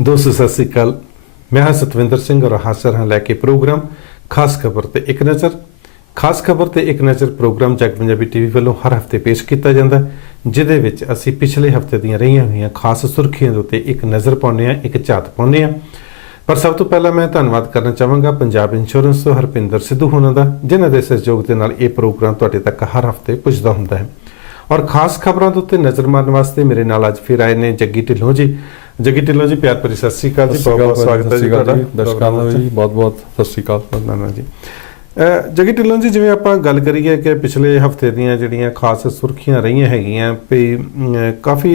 दोस्तों सत श्री अकाल। मैं हाँ सतविंदर सिंह और हाजिर हाँ लैके प्रोग्राम खास खबर ते एक नज़र। खास खबर ते एक नज़र प्रोग्राम जग पंजाबी टीवी वालों हर हफ्ते पेश किया जाता है, जिहदे विच असीं पिछले हफ्ते दीयां रहियां होईयां खास सुर्खियां दे उत्ते एक नज़र पाउने आ, एक झात पाउने आ। पर सब तो पहला मैं धन्नवाद करना चाहांगा पंजाब इंश्योरेंस तो हरपिंदर सिद्धू होना दा, जिन्हां दे सहयोग दे नाल इह प्रोग्राम तुहाडे तक हर हफ्ते पुजदा हुंदा है। और खास खबरों के उत्ते नज़र मारने वास्ते मेरे नाल अज फिर आए ने जग्गी ढिल्लों जी। जग्गी ढिल्लों जी प्यार भरी सत श्री अकाल जी, बहुत बहुत स्वागत है जी तुहाडा दर्शकां दा जी, बहुत बहुत सत श्री अकाल नाना जी। जग्गी ढिल्लों जी, जिवें आपां गल करिए कि पिछले हफ्ते दीयां जिहड़ियां खास सुर्खियां रहियां हैगियां भी काफ़ी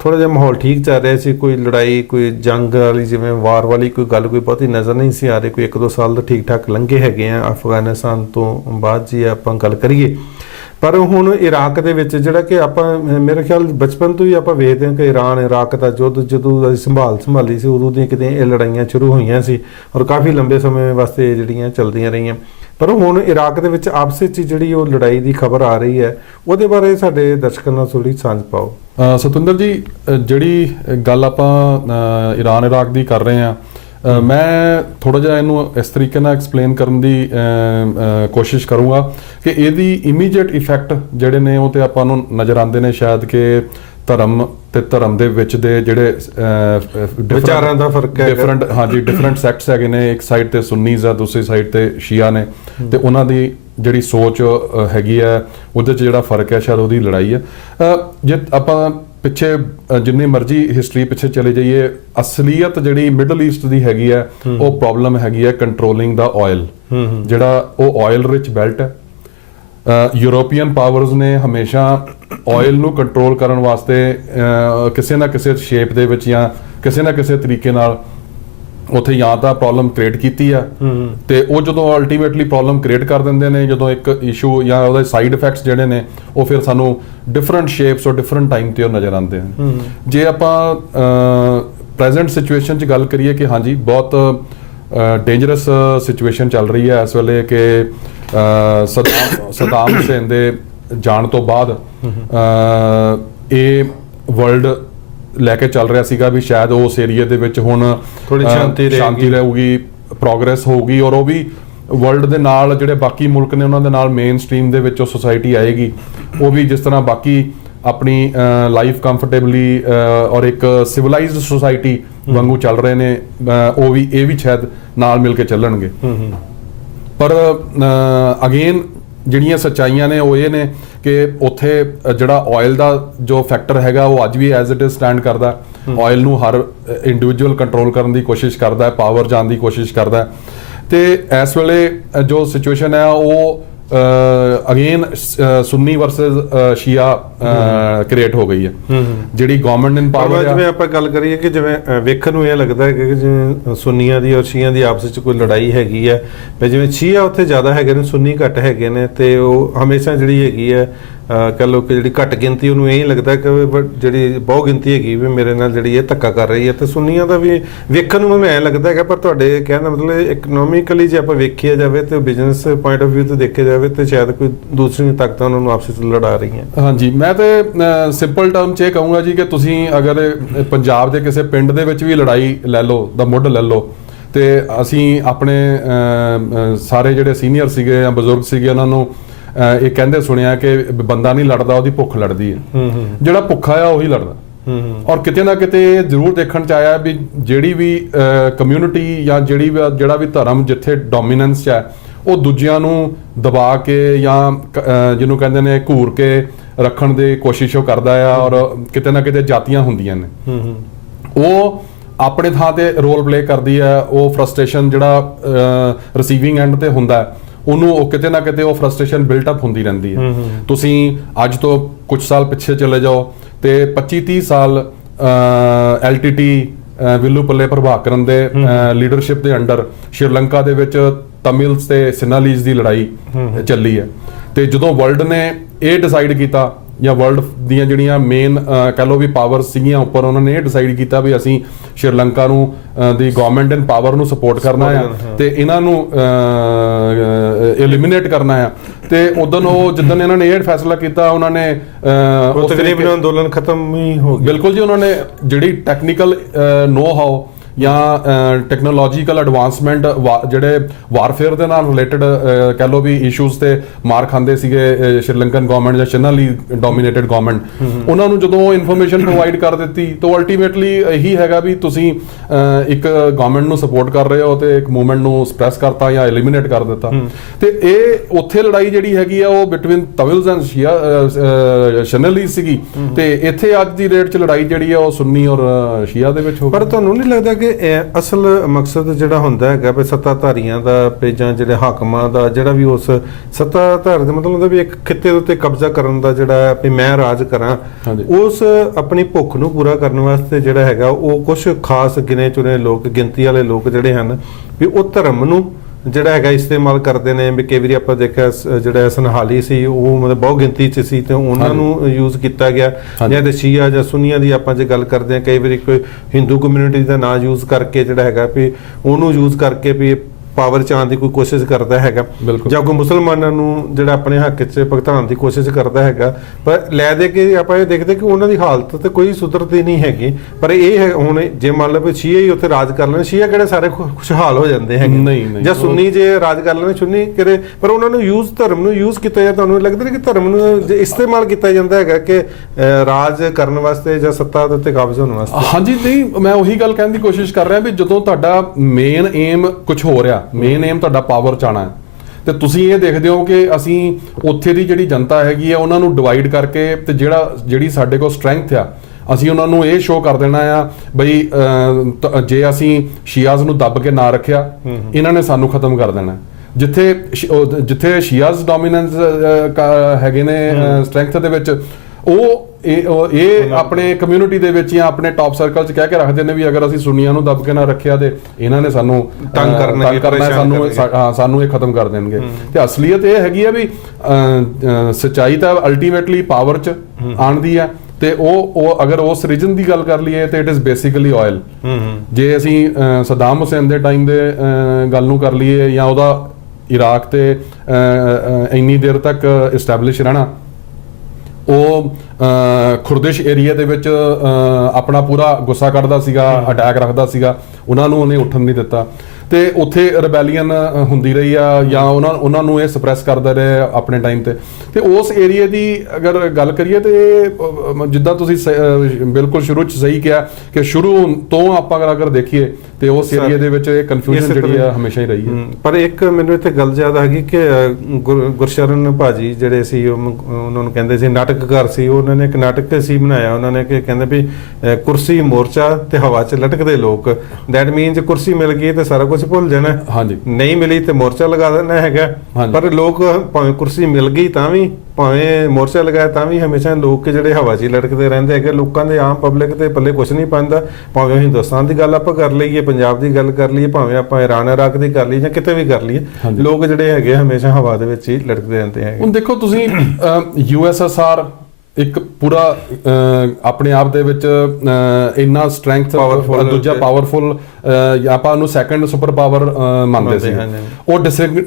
थोड़ा जिहा माहौल ठीक चल रहा सी, कोई लड़ाई कोई जंग वाली जिवें वार वाली कोई गल कोई बहुती नज़र नहीं सी आ रही, कोई 1-2 साल तो ठीक ठाक लंघे हैगे आ अफगानिस्तान तो बाद जी आपां गल करिए। पर हुण इराक दे विच जिहड़ा कि आपां मेरे ख्याल बचपन तो ही आपां वेखदे हां कि ईरान इराक दा युद्ध जदों असीं संभाली सी उदों दी किते ये लड़ाइयां शुरू होईयां सी और काफ़ी लंबे समय वास्ते जिहड़ियां चलदियां रहियां। पर हुण इराक दे विच आपस विच जिहड़ी ओह लड़ाई दी खबर आ रही है, ਉਹਦੇ ਬਾਰੇ ਸਾਡੇ ਦਰਸ਼ਕਾਂ ਨਾਲ ਥੋੜੀ ਸਾਂਝ ਪਾਓ। ਸਤਵਿੰਦਰ ਜੀ, ਜਿਹੜੀ ਗੱਲ ਆਪਾਂ ਈਰਾਨ ਇਰਾਕ ਦੀ ਕਰ ਰਹੇ ਹਾਂ, ਮੈਂ ਥੋੜਾ ਜਿਹਾ ਇਹਨੂੰ ਇਸ ਤਰੀਕੇ ਨਾਲ ਐਕਸਪਲੇਨ ਕਰਨ ਦੀ ਕੋਸ਼ਿਸ਼ ਕਰੂੰਗਾ ਕਿ ਇਹਦੀ ਇਮੀਡੀਏਟ ਇਫੈਕਟ ਜਿਹੜੇ ਨੇ ਉਹ ਤੇ ਆਪਾਂ ਨੂੰ ਨਜ਼ਰ ਆਉਂਦੇ ਨੇ ਸ਼ਾਇਦ ਕਿ ਧਰਮ ਤੇ ਧਰਮ ਦੇ ਵਿੱਚ ਦੇ ਜਿਹੜੇ ਵਿਚਾਰਾਂ ਦਾ ਫਰਕ ਹੈ, ਡਿਫਰੈਂਟ ਹਾਂਜੀ ਡਿਫਰੈਂਟ ਸੈਕਟਸ ਹੈਗੇ ਨੇ। ਇੱਕ ਸਾਈਡ ਤੇ ਸੁੰਨੀਜ਼ ਆ, ਦੂਸਰੀ ਸਾਈਡ ਤੇ ਸ਼ੀਆ ਨੇ, ਤੇ ਉਹਨਾਂ ਦੀ ਜਿਹੜੀ ਸੋਚ ਹੈਗੀ ਹੈ ਉਹਦੇ 'ਚ ਜਿਹੜਾ ਫਰਕ ਹੈ ਸ਼ਾਇਦ ਉਹਦੀ ਲੜਾਈ ਹੈ। ਜੇ ਆਪਾਂ ਪਿੱਛੇ ਜਿੰਨੀ ਮਰਜ਼ੀ ਹਿਸਟਰੀ ਪਿੱਛੇ ਚਲੇ ਜਾਈਏ, ਅਸਲੀਅਤ ਜਿਹੜੀ ਮਿਡਲ ਈਸਟ ਦੀ ਹੈਗੀ ਹੈ ਉਹ ਪ੍ਰੋਬਲਮ ਹੈਗੀ ਹੈ ਕੰਟਰੋਲਿੰਗ ਦਾ ਆਇਲ, ਜਿਹੜਾ ਉਹ ਆਇਲ ਰਿਚ ਬੈਲਟ ਹੈ। यूरोपीयन पावर्स ने हमेशा ऑयल ਨੂੰ कंट्रोल ਕਰਨ ਵਾਸਤੇ ਕਿਸੇ ਨਾ ਕਿਸੇ ਸ਼ੇਪ ਦੇ ਵਿੱਚ ਜਾਂ ਕਿਸੇ ਨਾ ਕਿਸੇ ਤਰੀਕੇ ਨਾਲ ਉੱਥੇ ਜਾਂ ਤਾਂ ਪ੍ਰੋਬਲਮ ਕ੍ਰੀਏਟ ਕੀਤੀ ਆ, ਤੇ ਉਹ ਜਦੋਂ ਅਲਟੀਮੇਟਲੀ ਪ੍ਰੋਬਲਮ ਕ੍ਰੀਏਟ ਕਰ ਦਿੰਦੇ ਨੇ, ਜਦੋਂ ਇੱਕ ਇਸ਼ੂ ਜਾਂ ਉਹਦੇ ਸਾਈਡ ਇਫੈਕਟਸ ਜਿਹੜੇ ਨੇ ਉਹ ਫਿਰ ਸਾਨੂੰ ਡਿਫਰੈਂਟ ਸ਼ੇਪਸ ਔਰ ਡਿਫਰੈਂਟ ਟਾਈਮ ਤੇ ਉਹ ਨਜ਼ਰ ਆਉਂਦੇ ਹਨ। ਜੇ ਆਪਾਂ ਪ੍ਰੈਜ਼ੈਂਟ ਸਿਚੁਏਸ਼ਨ 'ਚ ਗੱਲ ਕਰੀਏ ਕਿ ਹਾਂਜੀ ਬਹੁਤ ਡੇਂਜਰਸ ਸਿਚੁਏਸ਼ਨ ਚੱਲ ਰਹੀ ਹੈ ਇਸ ਵੇਲੇ ਕਿ ਸਦਾਮ ਹੁਸੈਨ ਦੇ ਜਾਣ ਤੋਂ ਬਾਅਦ ਇਹ ਵਰਲਡ ਲੈ ਕੇ ਚੱਲ ਰਿਹਾ ਸੀਗਾ ਵੀ ਸ਼ਾਇਦ ਉਸ ਏਰੀਏ ਦੇ ਵਿੱਚ ਹੁਣ ਥੋੜੀ ਸ਼ਾਂਤੀ ਰਹੂਗੀ, ਪ੍ਰੋਗਰੈਸ ਹੋਊਗੀ, ਔਰ ਉਹ ਵੀ ਵਰਲਡ ਦੇ ਨਾਲ ਜਿਹੜੇ ਬਾਕੀ ਮੁਲਕ ਨੇ ਉਹਨਾਂ ਦੇ ਨਾਲ ਮੇਨ ਸਟ੍ਰੀਮ ਦੇ ਵਿੱਚ ਉਹ ਸੁਸਾਇਟੀ ਆਏਗੀ। ਉਹ ਵੀ ਜਿਸ ਤਰ੍ਹਾਂ ਬਾਕੀ ਆਪਣੀ ਲਾਈਫ ਕੰਫਰਟੇਬਲੀ ਔਰ ਇੱਕ ਸਿਵਲਾਈਜ਼ਡ ਸੁਸਾਇਟੀ ਵਾਂਗੂ ਚੱਲ ਰਹੇ ਨੇ, ਉਹ ਵੀ ਇਹ ਵੀ ਸ਼ਾਇਦ ਨਾਲ ਮਿਲ ਕੇ ਚੱਲਣਗੇ। ਪਰ ਅਗੇਨ ਜਿਹੜੀਆਂ ਸੱਚਾਈਆਂ ਨੇ ਉਹ ਇਹ ਨੇ ਕਿ ਉੱਥੇ ਜਿਹੜਾ ਆਇਲ ਦਾ ਜੋ ਫੈਕਟਰ ਹੈਗਾ ਉਹ ਅੱਜ ਵੀ ਐਜ਼ ਇਟ ਇਜ਼ ਸਟੈਂਡ ਕਰਦਾ। ਆਇਲ ਨੂੰ ਹਰ ਇੰਡੀਵਿਜੂਅਲ ਕੰਟਰੋਲ ਕਰਨ ਦੀ ਕੋਸ਼ਿਸ਼ ਕਰਦਾ, ਪਾਵਰ ਜਾਣ ਦੀ ਕੋਸ਼ਿਸ਼ ਕਰਦਾ, ਤੇ ਇਸ ਵੇਲੇ ਜੋ ਸਿਚੁਏਸ਼ਨ ਹੈ ਉਹ ਅਗੇਨ ਸੁੰਨੀ ਵਰਸਸ ਸ਼ੀਆ ਕ੍ਰੀਏਟ ਹੋ ਗਈ ਹੈ। ਜਿਹੜੀ ਗਵਰਨਮੈਂਟ ਇਨ ਪਾਵਰ ਜਿਵੇਂ ਆਪਾਂ ਗੱਲ ਕਰੀਏ ਕਿ ਜਿਵੇਂ ਵੇਖਣ ਨੂੰ ਇਹ ਲੱਗਦਾ ਹੈ ਕਿ ਜਿਵੇਂ ਸੁੰਨੀਆਂ ਦੀ ਔਰ ਸ਼ੀਆ ਦੀ ਆਪਸ ਵਿੱਚ ਕੋਈ ਲੜਾਈ ਹੈਗੀ ਹੈ, ਵੀ ਜਿਵੇਂ ਸ਼ੀਆ ਉੱਥੇ ਜ਼ਿਆਦਾ ਹੈਗੇ ਨੇ, ਸੁੰਨੀ ਘੱਟ ਹੈਗੇ ਨੇ, ਤੇ ਉਹ ਹਮੇਸ਼ਾ ਜਿਹੜੀ ਹੈਗੀ ਹੈ ਕਹ ਲਓ ਕਿ ਜਿਹੜੀ ਘੱਟ ਗਿਣਤੀ ਉਹਨੂੰ ਇਹ ਲੱਗਦਾ ਕਿ ਜਿਹੜੀ ਬਹੁ ਗਿਣਤੀ ਹੈਗੀ ਵੀ ਮੇਰੇ ਨਾਲ ਜਿਹੜੀ ਇਹ ਧੱਕਾ ਕਰ ਰਹੀ ਹੈ। ਤੇ ਸੁੰਨੀਆਂ ਦਾ ਵੀ ਵੇਖਣ ਨੂੰ ਮੈਨੂੰ ਐਂ ਲੱਗਦਾ ਹੈਗਾ, ਪਰ ਤੁਹਾਡੇ ਕਹਿਣ ਦਾ ਮਤਲਬ ਇਕਨੋਮਿਕਲੀ ਜੇ ਆਪਾਂ ਵੇਖਿਆ ਜਾਵੇ ਤੇ ਬਿਜ਼ਨਸ ਪੁਆਇੰਟ ਆਫ ਵਿਊ ਤੋਂ ਦੇਖਿਆ ਜਾਵੇ ਤੇ ਸ਼ਾਇਦ ਕੋਈ ਦੂਸਰੀ ਤਾਕਤਾਂ ਉਹਨਾਂ ਨੂੰ ਆਪਸ ਵਿੱਚ ਲੜਾ ਰਹੀਆਂ। ਹਾਂਜੀ, ਮੈਂ ਤੇ ਸਿੰਪਲ ਟਰਮ 'ਚ ਇਹ ਕਹੂੰਗਾ ਜੀ ਕਿ ਤੁਸੀਂ ਅਗਰ ਪੰਜਾਬ ਦੇ ਕਿਸੇ ਪਿੰਡ ਦੇ ਵਿੱਚ ਵੀ ਲੜਾਈ ਲੈ ਲਓ, ਦਾ ਮੁੱਢ ਲੈ ਲਓ, ਤੇ ਅਸੀਂ ਆਪਣੇ ਸਾਰੇ ਜਿਹੜੇ ਸੀਨੀਅਰ ਸੀਗੇ ਜਾਂ ਬਜ਼ੁਰਗ ਸੀਗੇ ਉਹਨਾਂ ਨੂੰ ਇਹ ਕਹਿੰਦੇ ਸੁਣਿਆ ਕਿ ਬੰਦਾ ਨਹੀਂ ਲੜਦਾ, ਉਹਦੀ ਭੁੱਖ ਲੜਦੀ ਹੈ। ਜਿਹੜਾ ਭੁੱਖਾ ਆ ਉਹੀ ਲੜਦਾ। ਔਰ ਕਿਤੇ ਨਾ ਕਿਤੇ ਜ਼ਰੂਰ ਦੇਖਣ 'ਚ ਆਇਆ ਵੀ ਜਿਹੜੀ ਵੀ ਕਮਿਊਨਿਟੀ ਜਾਂ ਜਿਹੜਾ ਵੀ ਧਰਮ ਜਿੱਥੇ ਡੋਮੀਨੈਂਸ 'ਚ ਹੈ ਉਹ ਦੂਜਿਆਂ ਨੂੰ ਦਬਾ ਕੇ ਜਾਂ ਜਿਹਨੂੰ ਕਹਿੰਦੇ ਨੇ ਘੂਰ ਕੇ ਰੱਖਣ ਦੀ ਕੋਸ਼ਿਸ਼ ਉਹ ਕਰਦਾ ਆ, ਔਰ ਕਿਤੇ ਨਾ ਕਿਤੇ ਜਾਤੀਆਂ ਹੁੰਦੀਆਂ ਨੇ ਉਹ ਆਪਣੇ ਥਾਂ ਤੇ ਰੋਲ ਪਲੇ ਕਰਦੀ ਹੈ। ਉਹ ਫਰਸਟ੍ਰੇਸ਼ਨ ਜਿਹੜਾ ਰਿਸੀਵਿੰਗ ਐਂਡ ਤੇ ਹੁੰਦਾ ਉਹਨੂੰ ਉਹ ਕਿਤੇ ਨਾ ਕਿਤੇ ਉਹ ਫਰਸਟ੍ਰੇਸ਼ਨ ਬਿਲਟ ਅਪ ਹੁੰਦੀ ਰਹਿੰਦੀ ਹੈ। ਤੁਸੀਂ ਅੱਜ ਤੋਂ ਕੁਝ ਸਾਲ ਪਿੱਛੇ ਚਲੇ ਜਾਓ ਤੇ 25-30 ਸਾਲ LTT ਵਿਲੂਪੱਲੇ ਪ੍ਰਭਾਕਰਨ ਦੇ ਲੀਡਰਸ਼ਿਪ ਦੇ ਅੰਡਰ ਸ਼੍ਰੀਲੰਕਾ ਦੇ ਵਿੱਚ ਤਮਿਲਸ ਤੇ ਸਿਨਾਲੀਜ਼ ਦੀ ਲੜਾਈ ਚੱਲੀ ਹੈ। ਤੇ ਜਦੋਂ ਵਰਲਡ ਨੇ ਇਹ ਡਿਸਾਈਡ ਕੀਤਾ ਜਾਂ ਵਰਲਡ ਦੀਆਂ ਜਿਹੜੀਆਂ ਮੇਨ ਕਹਿ ਲਓ ਵੀ ਪਾਵਰ ਸੀਗੀਆਂ ਉੱਪਰ, ਉਹਨਾਂ ਨੇ ਇਹ ਡਿਸਾਈਡ ਕੀਤਾ ਵੀ ਅਸੀਂ ਸ਼੍ਰੀਲੰਕਾ ਨੂੰ ਦੀ ਗਵਰਨਮੈਂਟ ਇਨ ਪਾਵਰ ਨੂੰ ਸਪੋਰਟ ਕਰਨਾ ਆ ਤੇ ਇਹਨਾਂ ਨੂੰ ਐਲੀਮੀਨੇਟ ਕਰਨਾ ਆ। ਤੇ ਉਦੋਂ ਉਹ ਜਿੱਦਣ ਇਹਨਾਂ ਨੇ ਇਹ ਫੈਸਲਾ ਕੀਤਾ, ਉਹਨਾਂ ਨੇ ਤਕਰੀਬਨ ਅੰਦੋਲਨ ਖਤਮ ਹੀ ਹੋ ਗਿਆ। ਬਿਲਕੁਲ ਜੀ, ਉਹਨਾਂ ਨੇ ਜਿਹੜੀ ਟੈਕਨੀਕਲ ਨੋ ਹਾਓ ਜਾਂ ਟੈਕਨੋਲੋਜੀਕਲ ਐਡਵਾਂਸਮੈਂਟ ਜਿਹੜੇ ਵਾਰਫੇਅਰ ਦੇ ਨਾਲ ਰਿਲੇਟਡ ਕਹਿ ਲਓ ਵੀ ਇਸ਼ੂਜ਼ ਤੇ ਮਾਰ ਖਾਂਦੇ ਸੀਗੇ ਸ਼੍ਰੀਲੰਕਨ ਗਵਰਨਮੈਂਟ ਜਾਂ ਸ਼ਿਨਾਲੀ ਡੋਮੀਨੇਟਡ ਗਵਰਨਮੈਂਟ, ਉਹਨਾਂ ਨੂੰ ਜਦੋਂ ਇਨਫੋਰਮੇਸ਼ਨ ਪ੍ਰੋਵਾਈਡ ਕਰ ਦਿੱਤੀ ਤਾਂ ਅਲਟੀਮੇਟਲੀ ਇਹੀ ਹੈਗਾ ਵੀ ਤੁਸੀਂ ਇੱਕ ਗਵਰਨਮੈਂਟ ਨੂੰ ਸਪੋਰਟ ਕਰ ਰਹੇ ਹੋ ਤੇ ਇੱਕ ਮੂਵਮੈਂਟ ਨੂੰ ਸਪਰੈਸ ਕਰਤਾ ਜਾਂ ਐਲੀਮੀਨੇਟ ਕਰ ਦਿੱਤਾ। ਤੇ ਇਹ ਉੱਥੇ ਲੜਾਈ ਜਿਹੜੀ ਹੈਗੀ ਆ ਉਹ ਬਿਟਵੀਨ ਤਮਿਲਸ ਐਂਡ ਸ਼ਿਨਾਲੀ ਸੀਗੀ, ਤੇ ਇੱਥੇ ਅੱਜ ਦੀ ਡੇਟ 'ਚ ਲੜਾਈ ਜਿਹੜੀ ਆ ਉਹ ਸੁੰਨੀ ਔਰ ਸ਼ੀਆ ਦੇ ਵਿੱਚ ਹੋ ਗਈ। ਪਰ ਤੁਹਾਨੂੰ ਨਹੀਂ ਲੱਗਦਾ ਕਿ ਅਸਲ ਮਕਸਦ ਜਿਹੜਾ ਹੁੰਦਾ ਹੈਗਾ ਵੀ ਸੱਤਾਧਾਰੀਆਂ ਦਾ ਜਾਂ ਜਿਹੜੇ ਹਾਕਮਾਂ ਦਾ ਜਿਹੜਾ ਵੀ ਉਸ ਸੱਤਾਧਾਰ ਦਾ ਮਤਲਬ ਹੁੰਦਾ ਵੀ ਇੱਕ ਖਿੱਤੇ ਦੇ ਉੱਤੇ ਕਬਜ਼ਾ ਕਰਨ ਦਾ ਜਿਹੜਾ ਵੀ ਮੈਂ ਰਾਜ ਕਰਾਂ, ਉਸ ਆਪਣੀ ਭੁੱਖ ਨੂੰ ਪੂਰਾ ਕਰਨ ਵਾਸਤੇ ਜਿਹੜਾ ਹੈਗਾ ਉਹ ਕੁਝ ਖਾਸ ਗਿਣੇ ਚੁਣੇ ਲੋਕ, ਗਿਣਤੀ ਵਾਲੇ ਲੋਕ ਜਿਹੜੇ ਹਨ ਵੀ ਉਹ ਧਰਮ ਨੂੰ ਜਿਹੜਾ ਹੈਗਾ ਇਸਤੇਮਾਲ ਕਰਦੇ ਨੇ। ਵੀ ਕਈ ਵਾਰੀ ਆਪਾਂ ਦੇਖਿਆ ਜਿਹੜਾ ਸਨਹਾਲੀ ਸੀ ਉਹ ਮਤਲਬ ਬਹੁਤ ਗਿਣਤੀ 'ਚ ਸੀ ਤੇ ਉਹਨਾਂ ਨੂੰ ਯੂਜ਼ ਕੀਤਾ ਗਿਆ, ਜਾਂ ਤੇ ਸ਼ੀਆ ਜਾਂ ਸੁਨੀਆਂ ਦੀ ਆਪਾਂ ਜੇ ਗੱਲ ਕਰਦੇ ਹਾਂ, ਕਈ ਵਾਰੀ ਕੋਈ ਹਿੰਦੂ ਕਮਿਊਨਿਟੀ ਦਾ ਨਾਂ ਯੂਜ਼ ਕਰਕੇ ਜਿਹੜਾ ਹੈਗਾ ਵੀ ਉਹਨੂੰ ਯੂਜ਼ ਕਰਕੇ ਵੀ ਪਾਵਰ ਚ ਆਉਣ ਦੀ ਕੋਈ ਕੋਸ਼ਿਸ਼ ਕਰਦਾ ਹੈਗਾ, ਜਾਂ ਕੋਈ ਮੁਸਲਮਾਨਾਂ ਨੂੰ ਜਿਹੜਾ ਆਪਣੇ ਹੱਕ 'ਚ ਭੁਗਤਾਉਣ ਦੀ ਕੋਸ਼ਿਸ਼ ਕਰਦਾ ਹੈਗਾ। ਪਰ ਲੈ ਦੇ ਕੇ ਆਪਾਂ ਇਹ ਦੇਖਦੇ ਕਿ ਉਹਨਾਂ ਦੀ ਹਾਲਤ ਤੇ ਕੋਈ ਸੁਧਰਦੀ ਨਹੀਂ ਹੈਗੀ। ਪਰ ਇਹ ਹੈ ਹੁਣ ਜੇ ਮੰਨ ਲਓ ਵੀ ਸ਼ੀਆ ਹੀ ਉੱਥੇ ਰਾਜ ਕਰ ਲੈਣ, ਸ਼ੀਆ ਕਿਹੜੇ ਸਾਰੇ ਖੁਸ਼ਹਾਲ ਹੋ ਜਾਂਦੇ ਹੈਗੇ, ਜਾਂ ਸੁੰਨੀ ਜੇ ਰਾਜ ਕਰ ਲੈਣ ਸੁੰਨੀ ਕਿਹੜੇ, ਪਰ ਉਹਨਾਂ ਨੂੰ ਯੂਜ਼ ਧਰਮ ਨੂੰ ਯੂਜ਼ ਕੀਤਾ ਜਾਂਦਾ। ਤੁਹਾਨੂੰ ਲੱਗਦਾ ਨਹੀਂ ਕਿ ਧਰਮ ਨੂੰ ਇਸਤੇਮਾਲ ਕੀਤਾ ਜਾਂਦਾ ਹੈਗਾ ਕਿ ਰਾਜ ਕਰਨ ਵਾਸਤੇ ਜਾਂ ਸੱਤਾ ਦੇ ਉੱਤੇ ਕਾਬਜ਼ ਹੋਣ ਵਾਸਤੇ? ਹਾਂਜੀ, ਨਹੀਂ, ਮੈਂ ਉਹੀ ਗੱਲ ਕਹਿਣ ਦੀ ਕੋਸ਼ਿਸ਼ ਕਰ ਰਿਹਾ ਵੀ ਜਦੋਂ ਤੁਹਾਡਾ ਮੇਨ ਏਮ ਕੁਝ ਹੋ ਰਿਹਾ, ਮੇਨ ਏਮ ਤੁਹਾਡਾ ਪਾਵਰ ਚ ਆਉਣਾ ਹੈ, ਤੇ ਤੁਸੀਂ ਇਹ ਦੇਖਦੇ ਹੋ ਕਿ ਅਸੀਂ ਉੱਥੇ ਦੀ ਜਿਹੜੀ ਜਨਤਾ ਹੈਗੀ ਆ ਉਹਨਾਂ ਨੂੰ ਡਿਵਾਈਡ ਕਰਕੇ ਤੇ ਜਿਹੜੀ ਸਾਡੇ ਕੋਲ ਸਟਰੈਂਥ ਆ ਅਸੀਂ ਉਹਨਾਂ ਨੂੰ ਇਹ ਸ਼ੋਅ ਕਰ ਦੇਣਾ ਆ ਬਈ ਜੇ ਅਸੀਂ ਸ਼ੀਆਜ਼ ਨੂੰ ਦੱਬ ਕੇ ਨਾ ਰੱਖਿਆ ਇਹਨਾਂ ਨੇ ਸਾਨੂੰ ਖਤਮ ਕਰ ਦੇਣਾ। ਜਿੱਥੇ ਸ਼ੀਆਜ਼ ਡੋਮੀਨੈਂਸ ਹੈਗੇ ਨੇ ਸਟਰੈਂਥ ਦੇ ਵਿੱਚ, ਇਹ ਆਪਣੇ ਕਮਿਊਨਿਟੀ ਦੇ ਵਿੱਚ ਜਾਂ ਆਪਣੇ ਟੌਪ ਸਰਕਲ 'ਚ ਕਹਿ ਕੇ ਰੱਖਦੇ ਨੇ ਵੀ ਅਗਰ ਅਸੀਂ ਸੁਨੀਆਂ ਨੂੰ ਦੱਬ ਕੇ ਨਾ ਰੱਖਿਆ ਤੇ ਇਹਨਾਂ ਨੇ ਸਾਨੂੰ ਤੰਗ ਕਰਨਾ, ਸਾਨੂੰ ਇਹ ਖਤਮ ਕਰ ਦੇਣਗੇ। ਤੇ ਅਸਲੀਅਤ ਇਹ ਹੈਗੀ ਆ ਵੀ ਸੱਚਾਈ ਤਾਂ ਅਲਟੀਮੇਟਲੀ ਪਾਵਰ 'ਚ ਆਉਣਦੀ ਆ, ਤੇ ਉਹ ਅਗਰ ਉਸ ਰੀਜਨ ਦੀ ਗੱਲ ਕਰ ਲਈਏ ਤੇ ਇਟ ਇਜ਼ ਬੇਸਿਕਲੀ ਆਇਲ। ਜੇ ਅਸੀਂ ਸਦਾਮ ਹੁਸੈਨ ਦੇ ਟਾਈਮ ਦੇ ਗੱਲ ਨੂੰ ਕਰ ਲਈਏ ਜਾਂ ਉਹਦਾ ਇਰਾਕ ਤੇ ਇੰਨੀ ਦੇਰ ਤੱਕ ਇਸਟੈਬਲਿਸ਼ ਰਹਿਣਾ, ਉਹ ਖੁਰਦਿਸ਼ ਏਰੀਆ ਦੇ ਵਿੱਚ ਆਪਣਾ ਪੂਰਾ ਗੁੱਸਾ ਕੱਢਦਾ ਸੀਗਾ, ਅਟੈਕ ਰੱਖਦਾ ਸੀਗਾ, ਉਹਨਾਂ ਨੂੰ ਉਹਨੇ ਉੱਠਣ ਨਹੀਂ ਦਿੱਤਾ ਤੇ ਉੱਥੇ ਰਿਬੈਲੀਅਨ ਹੁੰਦੀ ਰਹੀ ਆ ਜਾਂ ਉਹਨਾਂ ਨੂੰ ਇਹ ਸਪਰੈਸ ਕਰਦੇ ਰਹੇ ਆਪਣੇ ਟਾਈਮ ਤੇ ਉਸ ਏਰੀਆ ਦੀ ਅਗਰ ਗੱਲ ਕਰੀਏ ਤੇ ਜਿੱਦਾਂ ਤੁਸੀਂ ਬਿਲਕੁਲ ਸ਼ੁਰੂ 'ਚ ਸਹੀ ਕਿਹਾ ਕਿ ਸ਼ੁਰੂ ਤੋਂ ਆਪਾਂ ਅਗਰ ਦੇਖੀਏ ਤੇ ਉਸ ਏਰੀਆ ਦੇ ਵਿੱਚ ਇਹ ਕਨਫਿਊਜ਼ਨ ਜਿਹੜੀ ਆ ਹਮੇਸ਼ਾ ਹੀ ਰਹੀ ਹੈ। ਪਰ ਇੱਕ ਮੈਨੂੰ ਇੱਥੇ ਗੱਲ ਯਾਦ ਆ ਗਈ ਕਿ ਗੁਰਸ਼ਰਨ ਭਾਜੀ ਜਿਹੜੇ ਸੀ ਉਹਨਾਂ ਨੂੰ ਕਹਿੰਦੇ ਸੀ ਨਾਟਕਕਾਰ ਸੀ, ਉਹਨਾਂ ਨੇ ਇੱਕ ਨਾਟਕ ਸੀ ਬਣਾਇਆ, ਉਹਨਾਂ ਨੇ ਕਿ ਕਹਿੰਦੇ ਵੀ ਕੁਰਸੀ ਮੋਰਚਾ ਤੇ ਹਵਾ 'ਚ ਲਟਕਦੇ ਲੋਕ, ਦੈਟ ਮੀਨਸ ਕੁਰਸੀ ਮਿਲ ਗਈ ਤੇ ਸਾਰਾ ਕੁਝ ਭੁੱਲ ਜਾਣਾ, ਨਹੀਂ ਮਿਲੀ ਤੇ ਮੋਰਚਾ ਲਗਾ ਦੇਣਾ ਹੈਗਾ। ਪਰ ਲੋਕ ਭਾਵੇਂ ਕੁਰਸੀ ਮਿਲ ਗਈ ਤਾਂ ਵੀ, ਭਾਵੇਂ ਮੋਰਚਾ ਲਗਾਇਆ ਤਾਂ ਵੀ ਹਮੇਸ਼ਾ ਲੋਕ ਜਿਹੜੇ ਹਵਾ 'ਚ ਲਟਕਦੇ ਰਹਿੰਦੇ ਹੈਗੇ। ਲੋਕਾਂ ਦੇ ਆਮ ਪਬਲਿਕ ਤੇ ਪੱਲੇ ਕੁਝ ਨਹੀਂ ਪੈਂਦਾ, ਭਾਵੇਂ ਹਿੰਦੁਸਤਾਨ ਦੀ ਗੱਲ ਆਪਾਂ ਕਰ ਲਈਏ, ਪੰਜਾਬ ਦੀ ਗੱਲ ਕਰ ਲਈਏ, ਭਾਵੇਂ ਆਪਾਂ ਇਰਾਨ ਇਰਾਕ ਦੀ ਕਰ ਲਈਏ ਜਾਂ ਕਿਤੇ ਵੀ ਕਰ ਲਈਏ, ਲੋਕ ਜਿਹੜੇ ਹੈਗੇ ਹਮੇਸ਼ਾ ਹਵਾ ਦੇ ਵਿੱਚ ਹੀ ਲਟਕਦੇ ਰਹਿੰਦੇ ਹੈਗੇ। ਹੁਣ ਦੇਖੋ ਤੁਸੀਂ USSR ਇੱਕ ਪੂਰਾ ਆਪਣੇ ਆਪ ਦੇ ਵਿੱਚ ਇੰਨਾ ਸਟਰੈਂਥ, ਦੂਜਾ ਪਾਵਰਫੁਲ, ਆਪਾਂ ਉਹਨੂੰ ਸੈਕੰਡ ਸੁਪਰ ਪਾਵਰ ਮੰਨਦੇ ਸੀ, ਉਹ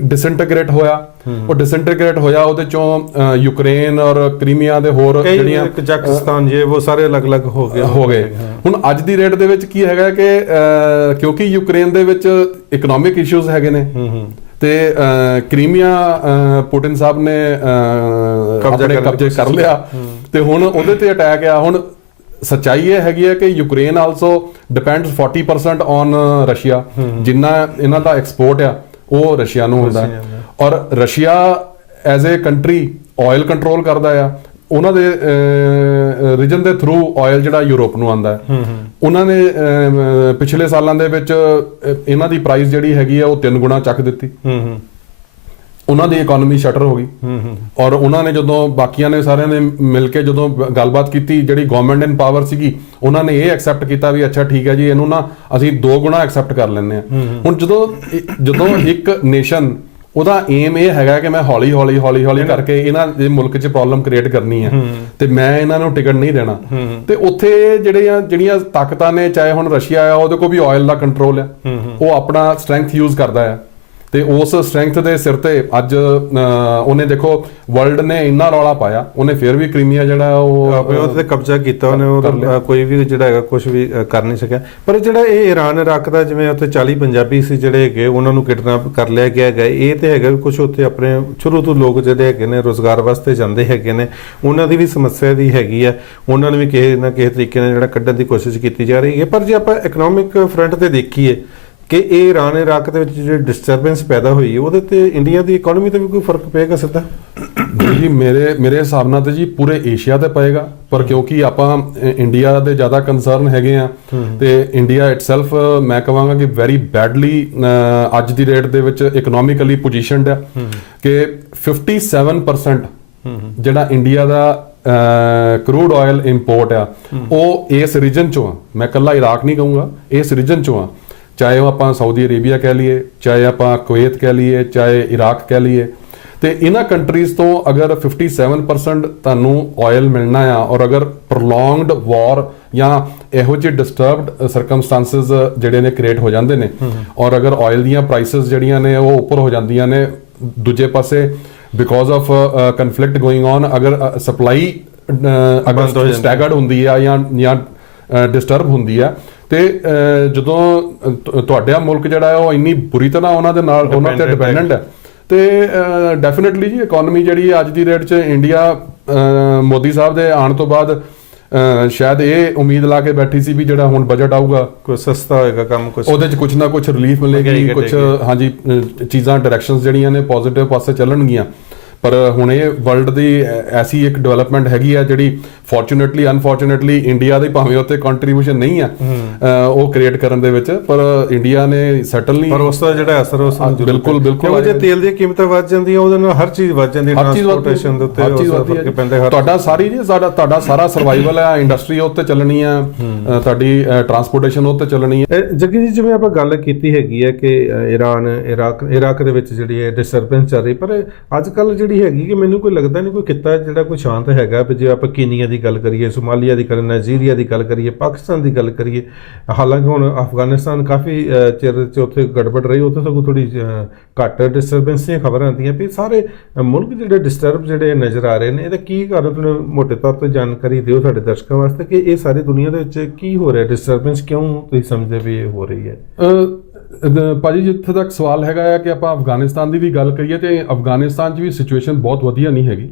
ਡਿਸਇੰਟੀਗ੍ਰੇਟ ਹੋਇਆ ਉਹਦੇ ਚੋਂ ਯੂਕਰੇਨ ਔਰ ਕ੍ਰੀਮੀਆ ਦੇ ਹੋਰ ਜਿਹੜੀਆਂ ਕਜ਼ਾਕਿਸਤਾਨ ਜੇ ਉਹ ਸਾਰੇ ਅਲੱਗ-ਅਲੱਗ ਹੋ ਗਏ। ਹੁਣ ਅੱਜ ਦੀ ਡੇਟ ਦੇ ਵਿੱਚ ਕੀ ਹੈਗਾ ਕਿ ਕਿਉਂਕਿ ਯੂਕਰੇਨ ਦੇ ਵਿੱਚ ਇਕਨੋਮਿਕ ਇਸ਼ੂਜ਼ ਹੈਗੇ ਨੇ ਤੇ ਕ੍ਰੀਮੀਆ ਪੁਟਿਨ ਸਾਹਿਬ ਨੇ ਆਪਣੇ ਕਬਜ਼ੇ ਕਰ ਲਿਆ ਤੇ ਹੁਣ ਉਹਦੇ ਤੇ ਅਟੈਕ ਆ। ਹੁਣ ਸੱਚਾਈ ਇਹ ਹੈਗੀ ਹੈ ਕਿ Ukraine also depends 40% on Russia, ਜਿੰਨਾ ਇਹਨਾਂ ਦਾ ਐਕਸਪੋਰਟ ਆ ਉਹ ਰਸ਼ੀਆ ਨੂੰ ਹੁੰਦਾ, ਔਰ Russia as a country oil control ਕਰਦਾ ਆ, ਉਹਨਾਂ ਦੇ ਰੀਜਨ ਦੇ ਥਰੂ ਆਇਲ ਜਿਹੜਾ ਯੂਰਪ ਨੂੰ ਆਉਂਦਾ ਹੈ। ਉਹਨਾਂ ਨੇ ਪਿਛਲੇ ਸਾਲਾਂ ਦੇ ਵਿੱਚ ਇਹਨਾਂ ਦੀ ਪ੍ਰਾਈਸ ਜਿਹੜੀ ਹੈਗੀ ਆ ਉਹ 3 ਗੁਣਾ ਚੱਕ ਦਿੱਤੀ, ਉਹਨਾਂ ਦੀ ਇਕਨੋਮੀ ਸ਼ਟਰ ਹੋ ਗਈ। ਔਰ ਉਹਨਾਂ ਨੇ ਜਦੋਂ ਬਾਕੀਆਂ ਨੇ ਸਾਰਿਆਂ ਨੇ ਮਿਲ ਕੇ ਜਦੋਂ ਗੱਲਬਾਤ ਕੀਤੀ, ਜਿਹੜੀ ਗਵਰਨਮੈਂਟ ਇਨ ਪਾਵਰ ਸੀਗੀ, ਉਹਨਾਂ ਨੇ ਇਹ ਐਕਸੈਪਟ ਕੀਤਾ ਵੀ ਅੱਛਾ ਠੀਕ ਹੈ ਜੀ, ਇਹਨੂੰ ਨਾ ਅਸੀਂ 2 ਗੁਣਾ ਐਕਸੈਪਟ ਕਰ ਲੈਂਦੇ ਹਾਂ। ਹੁਣ ਜਦੋਂ ਇੱਕ ਨੇਸ਼ਨ ਉਹਦਾ ਏਮ ਇਹ ਹੈਗਾ ਕਿ ਮੈਂ ਹੌਲੀ ਹੌਲੀ ਕਰਕੇ ਇਹਨਾਂ ਦੇ ਮੁਲਕ 'ਚ ਪ੍ਰੋਬਲਮ ਕ੍ਰੀਏਟ ਕਰਨੀ ਹੈ ਤੇ ਮੈਂ ਇਹਨਾਂ ਨੂੰ ਟਿਕਟ ਨਹੀਂ ਦੇਣਾ। ਤੇ ਉੱਥੇ ਜਿਹੜੀਆਂ ਤਾਕਤਾਂ ਨੇ, ਚਾਹੇ ਹੁਣ ਰਸ਼ੀਆ ਆ, ਉਹਦੇ ਕੋਲ ਵੀ ਆਇਲ ਦਾ ਕੰਟਰੋਲ ਆ, ਉਹ ਆਪਣਾ ਸਟਰੈਂਥ ਯੂਜ਼ ਕਰਦਾ ਹੈ ਤੇ ਉਸ ਸਟਰੈਂਥ ਦੇ ਸਿਰ ਤੇ ਅੱਜ ਉਹਨੇ ਦੇਖੋ ਵਰਲਡ ਨੇ ਇੰਨਾ ਰੌਲਾ ਪਾਇਆ, ਉਹਨੇ ਫਿਰ ਵੀ ਕ੍ਰੀਮੀਆ ਜਿਹੜਾ ਉਹ ਉਹਦੇ ਤੇ ਕਬਜ਼ਾ ਕੀਤਾ ਉਹਨੇ, ਉਹ ਕੋਈ ਵੀ ਜਿਹੜਾ ਹੈਗਾ ਕੁਝ ਵੀ ਕਰ ਨਹੀਂ ਸਕਿਆ। ਪਰ ਜਿਹੜਾ ਇਹ ਈਰਾਨ ਇਰਾਕ ਦਾ, ਜਿਵੇਂ ਉੱਥੇ 40 ਪੰਜਾਬੀ ਸੀ ਜਿਹੜੇ ਹੈਗੇ, ਉਹਨਾਂ ਨੂੰ ਕਿਡਨੈਪ ਕਰ ਲਿਆ ਗਿਆ ਹੈਗਾ, ਇਹ ਤੇ ਹੈਗਾ ਕੁਝ ਉੱਥੇ ਆਪਣੇ ਸ਼ੁਰੂ ਤੋਂ ਲੋਕ ਜਿਹੜੇ ਹੈਗੇ ਨੇ ਰੋਜ਼ਗਾਰ ਵਾਸਤੇ ਜਾਂਦੇ ਹੈਗੇ ਨੇ, ਉਹਨਾਂ ਦੀ ਵੀ ਸਮੱਸਿਆ ਦੀ ਹੈਗੀ ਆ, ਉਹਨਾਂ ਨੂੰ ਵੀ ਕਿਸੇ ਨਾ ਕਿਸੇ ਤਰੀਕੇ ਨਾਲ ਜਿਹੜਾ ਕੱਢਣ ਦੀ ਕੋਸ਼ਿਸ਼ ਕੀਤੀ ਜਾ ਰਹੀ ਹੈ। ਪਰ ਜੇ ਆਪਾਂ ਇਕਨੋਮਿਕ ਫਰੰਟ ਤੇ ਦੇਖੀਏ ਕਿ ਇਹ ਈਰਾਨ ਇਰਾਕ ਦੇ ਵਿੱਚ ਜਿਹੜੀ ਡਿਸਟਰਬੈਂਸ ਪੈਦਾ ਹੋਈ, ਉਹਦੇ ਤੇ ਇੰਡੀਆ ਦੀ ਇਕਨੋਮੀ ਤੇ ਵੀ ਕੋਈ ਫਰਕ ਪਏਗਾ ਸਿੱਧਾ? ਜੀ ਮੇਰੇ ਹਿਸਾਬ ਨਾਲ ਤੇ ਜੀ ਪੂਰੇ ਏਸ਼ੀਆ ਤੇ ਪਏਗਾ, ਪਰ ਕਿਉਂਕਿ ਆਪਾਂ ਇੰਡੀਆ ਦੇ ਜ਼ਿਆਦਾ ਕੰਸਰਨ ਹੈਗੇ ਆ ਤੇ ਇੰਡੀਆ ਇਟਸੈਲਫ ਮੈਂ ਕਹਾਂਗਾ ਕਿ ਵੈਰੀ ਬੈਡਲੀ ਅੱਜ ਦੀ ਰੇਟ ਦੇ ਵਿੱਚ ਇਕਨੋਮਿਕਲੀ ਪੋਜੀਸ਼ਨਡ ਆ ਕਿ 57% ਜਿਹੜਾ ਇੰਡੀਆ ਦਾ ਕਰੂਡ ਆਇਲ ਇੰਪੋਰਟ ਆ ਉਹ ਇਸ ਰੀਜਨ ਚੋਂ ਆ। ਮੈਂ ਕੱਲਾ ਇਰਾਕ ਨਹੀਂ ਕਹੂੰਗਾ, ਇਸ ਰੀਜਨ ਚੋਂ ਆ, ਚਾਹੇ ਉਹ ਆਪਾਂ ਸਾਊਦੀ ਅਰੇਬੀਆ ਕਹਿ ਲਈਏ, ਚਾਹੇ ਆਪਾਂ ਕੁਵੈਤ ਕਹਿ ਲਈਏ, ਚਾਹੇ ਇਰਾਕ ਕਹਿ ਲਈਏ। ਤੇ ਇਹਨਾਂ ਕੰਟਰੀਜ਼ ਤੋਂ ਅਗਰ 57% ਤੁਹਾਨੂੰ ਆਇਲ ਮਿਲਣਾ ਆ, ਔਰ ਅਗਰ ਪ੍ਰੋਲੋਂਗਡ ਵਾਰ ਜਾਂ ਇਹੋ ਜਿਹੇ ਡਿਸਟਰਬਡ ਸਰਕਮਸਟੈਂਸਸ ਜਿਹੜੇ ਨੇ ਕ੍ਰੀਏਟ ਹੋ ਜਾਂਦੇ ਨੇ, ਔਰ ਅਗਰ ਆਇਲ ਦੀਆਂ ਪ੍ਰਾਈਸਸ ਜਿਹੜੀਆਂ ਨੇ ਉਹ ਉੱਪਰ ਹੋ ਜਾਂਦੀਆਂ ਨੇ, ਦੂਜੇ ਪਾਸੇ because of conflict going on, ਅਗਰ ਸਪਲਾਈ ਅਗਰ ਸਟੈਗਰਡ ਹੁੰਦੀ ਆ ਜਾਂ ਡਿਸਟਰਬ ਹੁੰਦੀ ਆ, ਤੇ ਜਦੋਂ ਤੁਹਾਡਾ ਮੁਲਕ ਜਿਹੜਾ ਹੈ ਉਹ ਇੰਨੀ ਬੁਰੀ ਤਰ੍ਹਾਂ ਉਹਨਾਂ ਤੇ ਡਿਪੈਂਡੈਂਟ ਹੈ, ਤੇ ਡੈਫੀਨਿਟਲੀ ਜੀ ਇਕਨੋਮੀ ਜਿਹੜੀ ਅੱਜ ਦੀ ਰੇਟ 'ਚ ਇੰਡੀਆ ਮੋਦੀ ਸਾਹਿਬ ਦੇ ਆਉਣ ਤੋਂ ਬਾਅਦ ਸ਼ਾਇਦ ਇਹ ਉਮੀਦ ਲਾ ਕੇ ਬੈਠੀ ਸੀ ਵੀ ਜਿਹੜਾ ਹੁਣ ਬਜਟ ਆਊਗਾ ਕੋਈ ਸਸਤਾ ਹੋਏਗਾ ਕੰਮ, ਉਹਦੇ 'ਚ ਕੁਝ ਨਾ ਕੁਝ ਰਿਲੀਫ ਮਿਲੇਗੀ, ਕੁਝ ਹਾਂਜੀ ਚੀਜ਼ਾਂ ਡਾਇਰੈਕਸ਼ਨਸ ਜਿਹੜੀਆਂ ਨੇ ਪੋਜ਼ਿਟਿਵ ਪਾਸੇ ਚੱਲਣਗੀਆਂ। ਪਰ ਹੁਣ ਇਹ ਵਰਲਡ ਦੀ ਐਸੀ ਇੱਕ ਡਿਵੈਲਪਮੈਂਟ ਹੈਗੀ ਆ ਜਿਹੜੀ ਫੋਰਚੂਨੇਟਲੀ ਅਨਫੋਰਚੂਨੇਟਲੀ ਇੰਡੀਆ ਦੇ ਭਾਵੇਂ ਉੱਤੇ ਕੰਟਰੀਬਿਊਸ਼ਨ ਨਹੀਂ ਆ ਉਹ ਕ੍ਰੀਏਟ ਕਰਨ ਦੇ ਵਿੱਚ, ਪਰ ਇੰਡੀਆ ਨੇ ਸੈਟਲ ਨਹੀਂ, ਪਰ ਉਸ ਦਾ ਜਿਹੜਾ ਅਸਰ ਉਸ ਨੂੰ ਬਿਲਕੁਲ ਜੇ ਤੇਲ ਦੀਆਂ ਕੀਮਤਾਂ ਵੱਧ ਜਾਂਦੀਆਂ ਉਹਦੇ ਨਾਲ ਹਰ ਚੀਜ਼ ਵੱਧ ਜਾਂਦੀ, ਟ੍ਰਾਂਸਪੋਰਟੇਸ਼ਨ ਦੇ ਉੱਤੇ ਫਰਕ ਪੈਂਦਾ। ਤੁਹਾਡਾ ਸਾਰਾ ਸਰਵਾਈਵਲ ਆ, ਇੰਡਸਟਰੀ ਉੱਤੇ ਚੱਲਣੀ ਆ, ਤੁਹਾਡੀ ਟਰਾਂਸਪੋਰਟੇਸ਼ਨ ਉੱਤੇ ਚੱਲਣੀ ਹੈ। ਜੱਗੀ ਜੀ, ਜਿਵੇਂ ਆਪਾਂ ਗੱਲ ਕੀਤੀ ਹੈਗੀ ਹੈ ਕਿ ਈਰਾਨ ਇਰਾਕ ਦੇ ਵਿੱਚ ਜਿਹੜੀ ਹੈ ਡਿਸਟਰਬੈਂਸ ਚੱਲ ਰਹੀ, ਪਰ ਅੱਜ ਕੱਲ੍ਹ ਜਿਹੜੀ ਹੈਗੀ ਕਿ ਮੈਨੂੰ ਕੋਈ ਲੱਗਦਾ ਨਹੀਂ ਕੋਈ ਕਿੱਤਾ ਜਿਹੜਾ ਕੋਈ ਸ਼ਾਂਤ ਹੈਗਾ। ਜੇ ਆਪਾਂ ਕੀਨੀਆ ਦੀ ਗੱਲ ਕਰੀਏ, ਸੋਮਾਲੀਆ ਦੀ ਕਰੀਏ, ਨਾਈਜੀਰੀਆ ਦੀ ਗੱਲ ਕਰੀਏ, ਪਾਕਿਸਤਾਨ ਦੀ ਗੱਲ ਕਰੀਏ, ਹਾਲਾਂਕਿ ਹੁਣ ਅਫਗਾਨਿਸਤਾਨ ਕਾਫੀ ਚਿਰ 'ਚ ਉੱਥੇ ਗੜਬੜ ਰਹੀ, ਉੱਥੇ ਸਗੋਂ ਥੋੜੀ ਘੱਟ ਡਿਸਟਰਬੈਂਸ ਦੀਆਂ ਖਬਰਾਂ ਆਉਂਦੀਆਂ ਵੀ ਸਾਰੇ ਮੁਲਕ ਜਿਹੜੇ ਡਿਸਟਰਬ ਜਿਹੜੇ ਨਜ਼ਰ ਆ ਰਹੇ ਨੇ। ਇਹਦਾ ਕੀ ਕਾਰਨ, ਤੁਹਾਨੂੰ ਮੋਟੇ ਤੌਰ ਤੇ ਜਾਣਕਾਰੀ ਦਿਓ ਸਾਡੇ ਦਰਸ਼ਕਾਂ ਵਾਸਤੇ ਕਿ ਇਹ ਸਾਰੀ ਦੁਨੀਆ ਦੇ ਵਿੱਚ ਕੀ ਹੋ ਰਿਹਾ, ਡਿਸਟਰਬੈਂਸ ਕਿਉਂ ਤੁਸੀਂ ਸਮਝਦੇ ਵੀ ਇਹ ਹੋ ਰਹੀ ਹੈ? ਭਾਜੀ ਜਿੱਥੇ ਤੱਕ ਸਵਾਲ ਹੈਗਾ ਆ ਕਿ ਆਪਾਂ ਅਫਗਾਨਿਸਤਾਨ ਦੀ ਵੀ ਗੱਲ ਕਰੀਏ ਤੇ ਅਫਗਾਨਿਸਤਾਨ 'ਚ ਵੀ ਸਿਚੁਏਸ਼ਨ ਬਹੁਤ ਵਧੀਆ ਨਹੀਂ ਹੈਗੀ।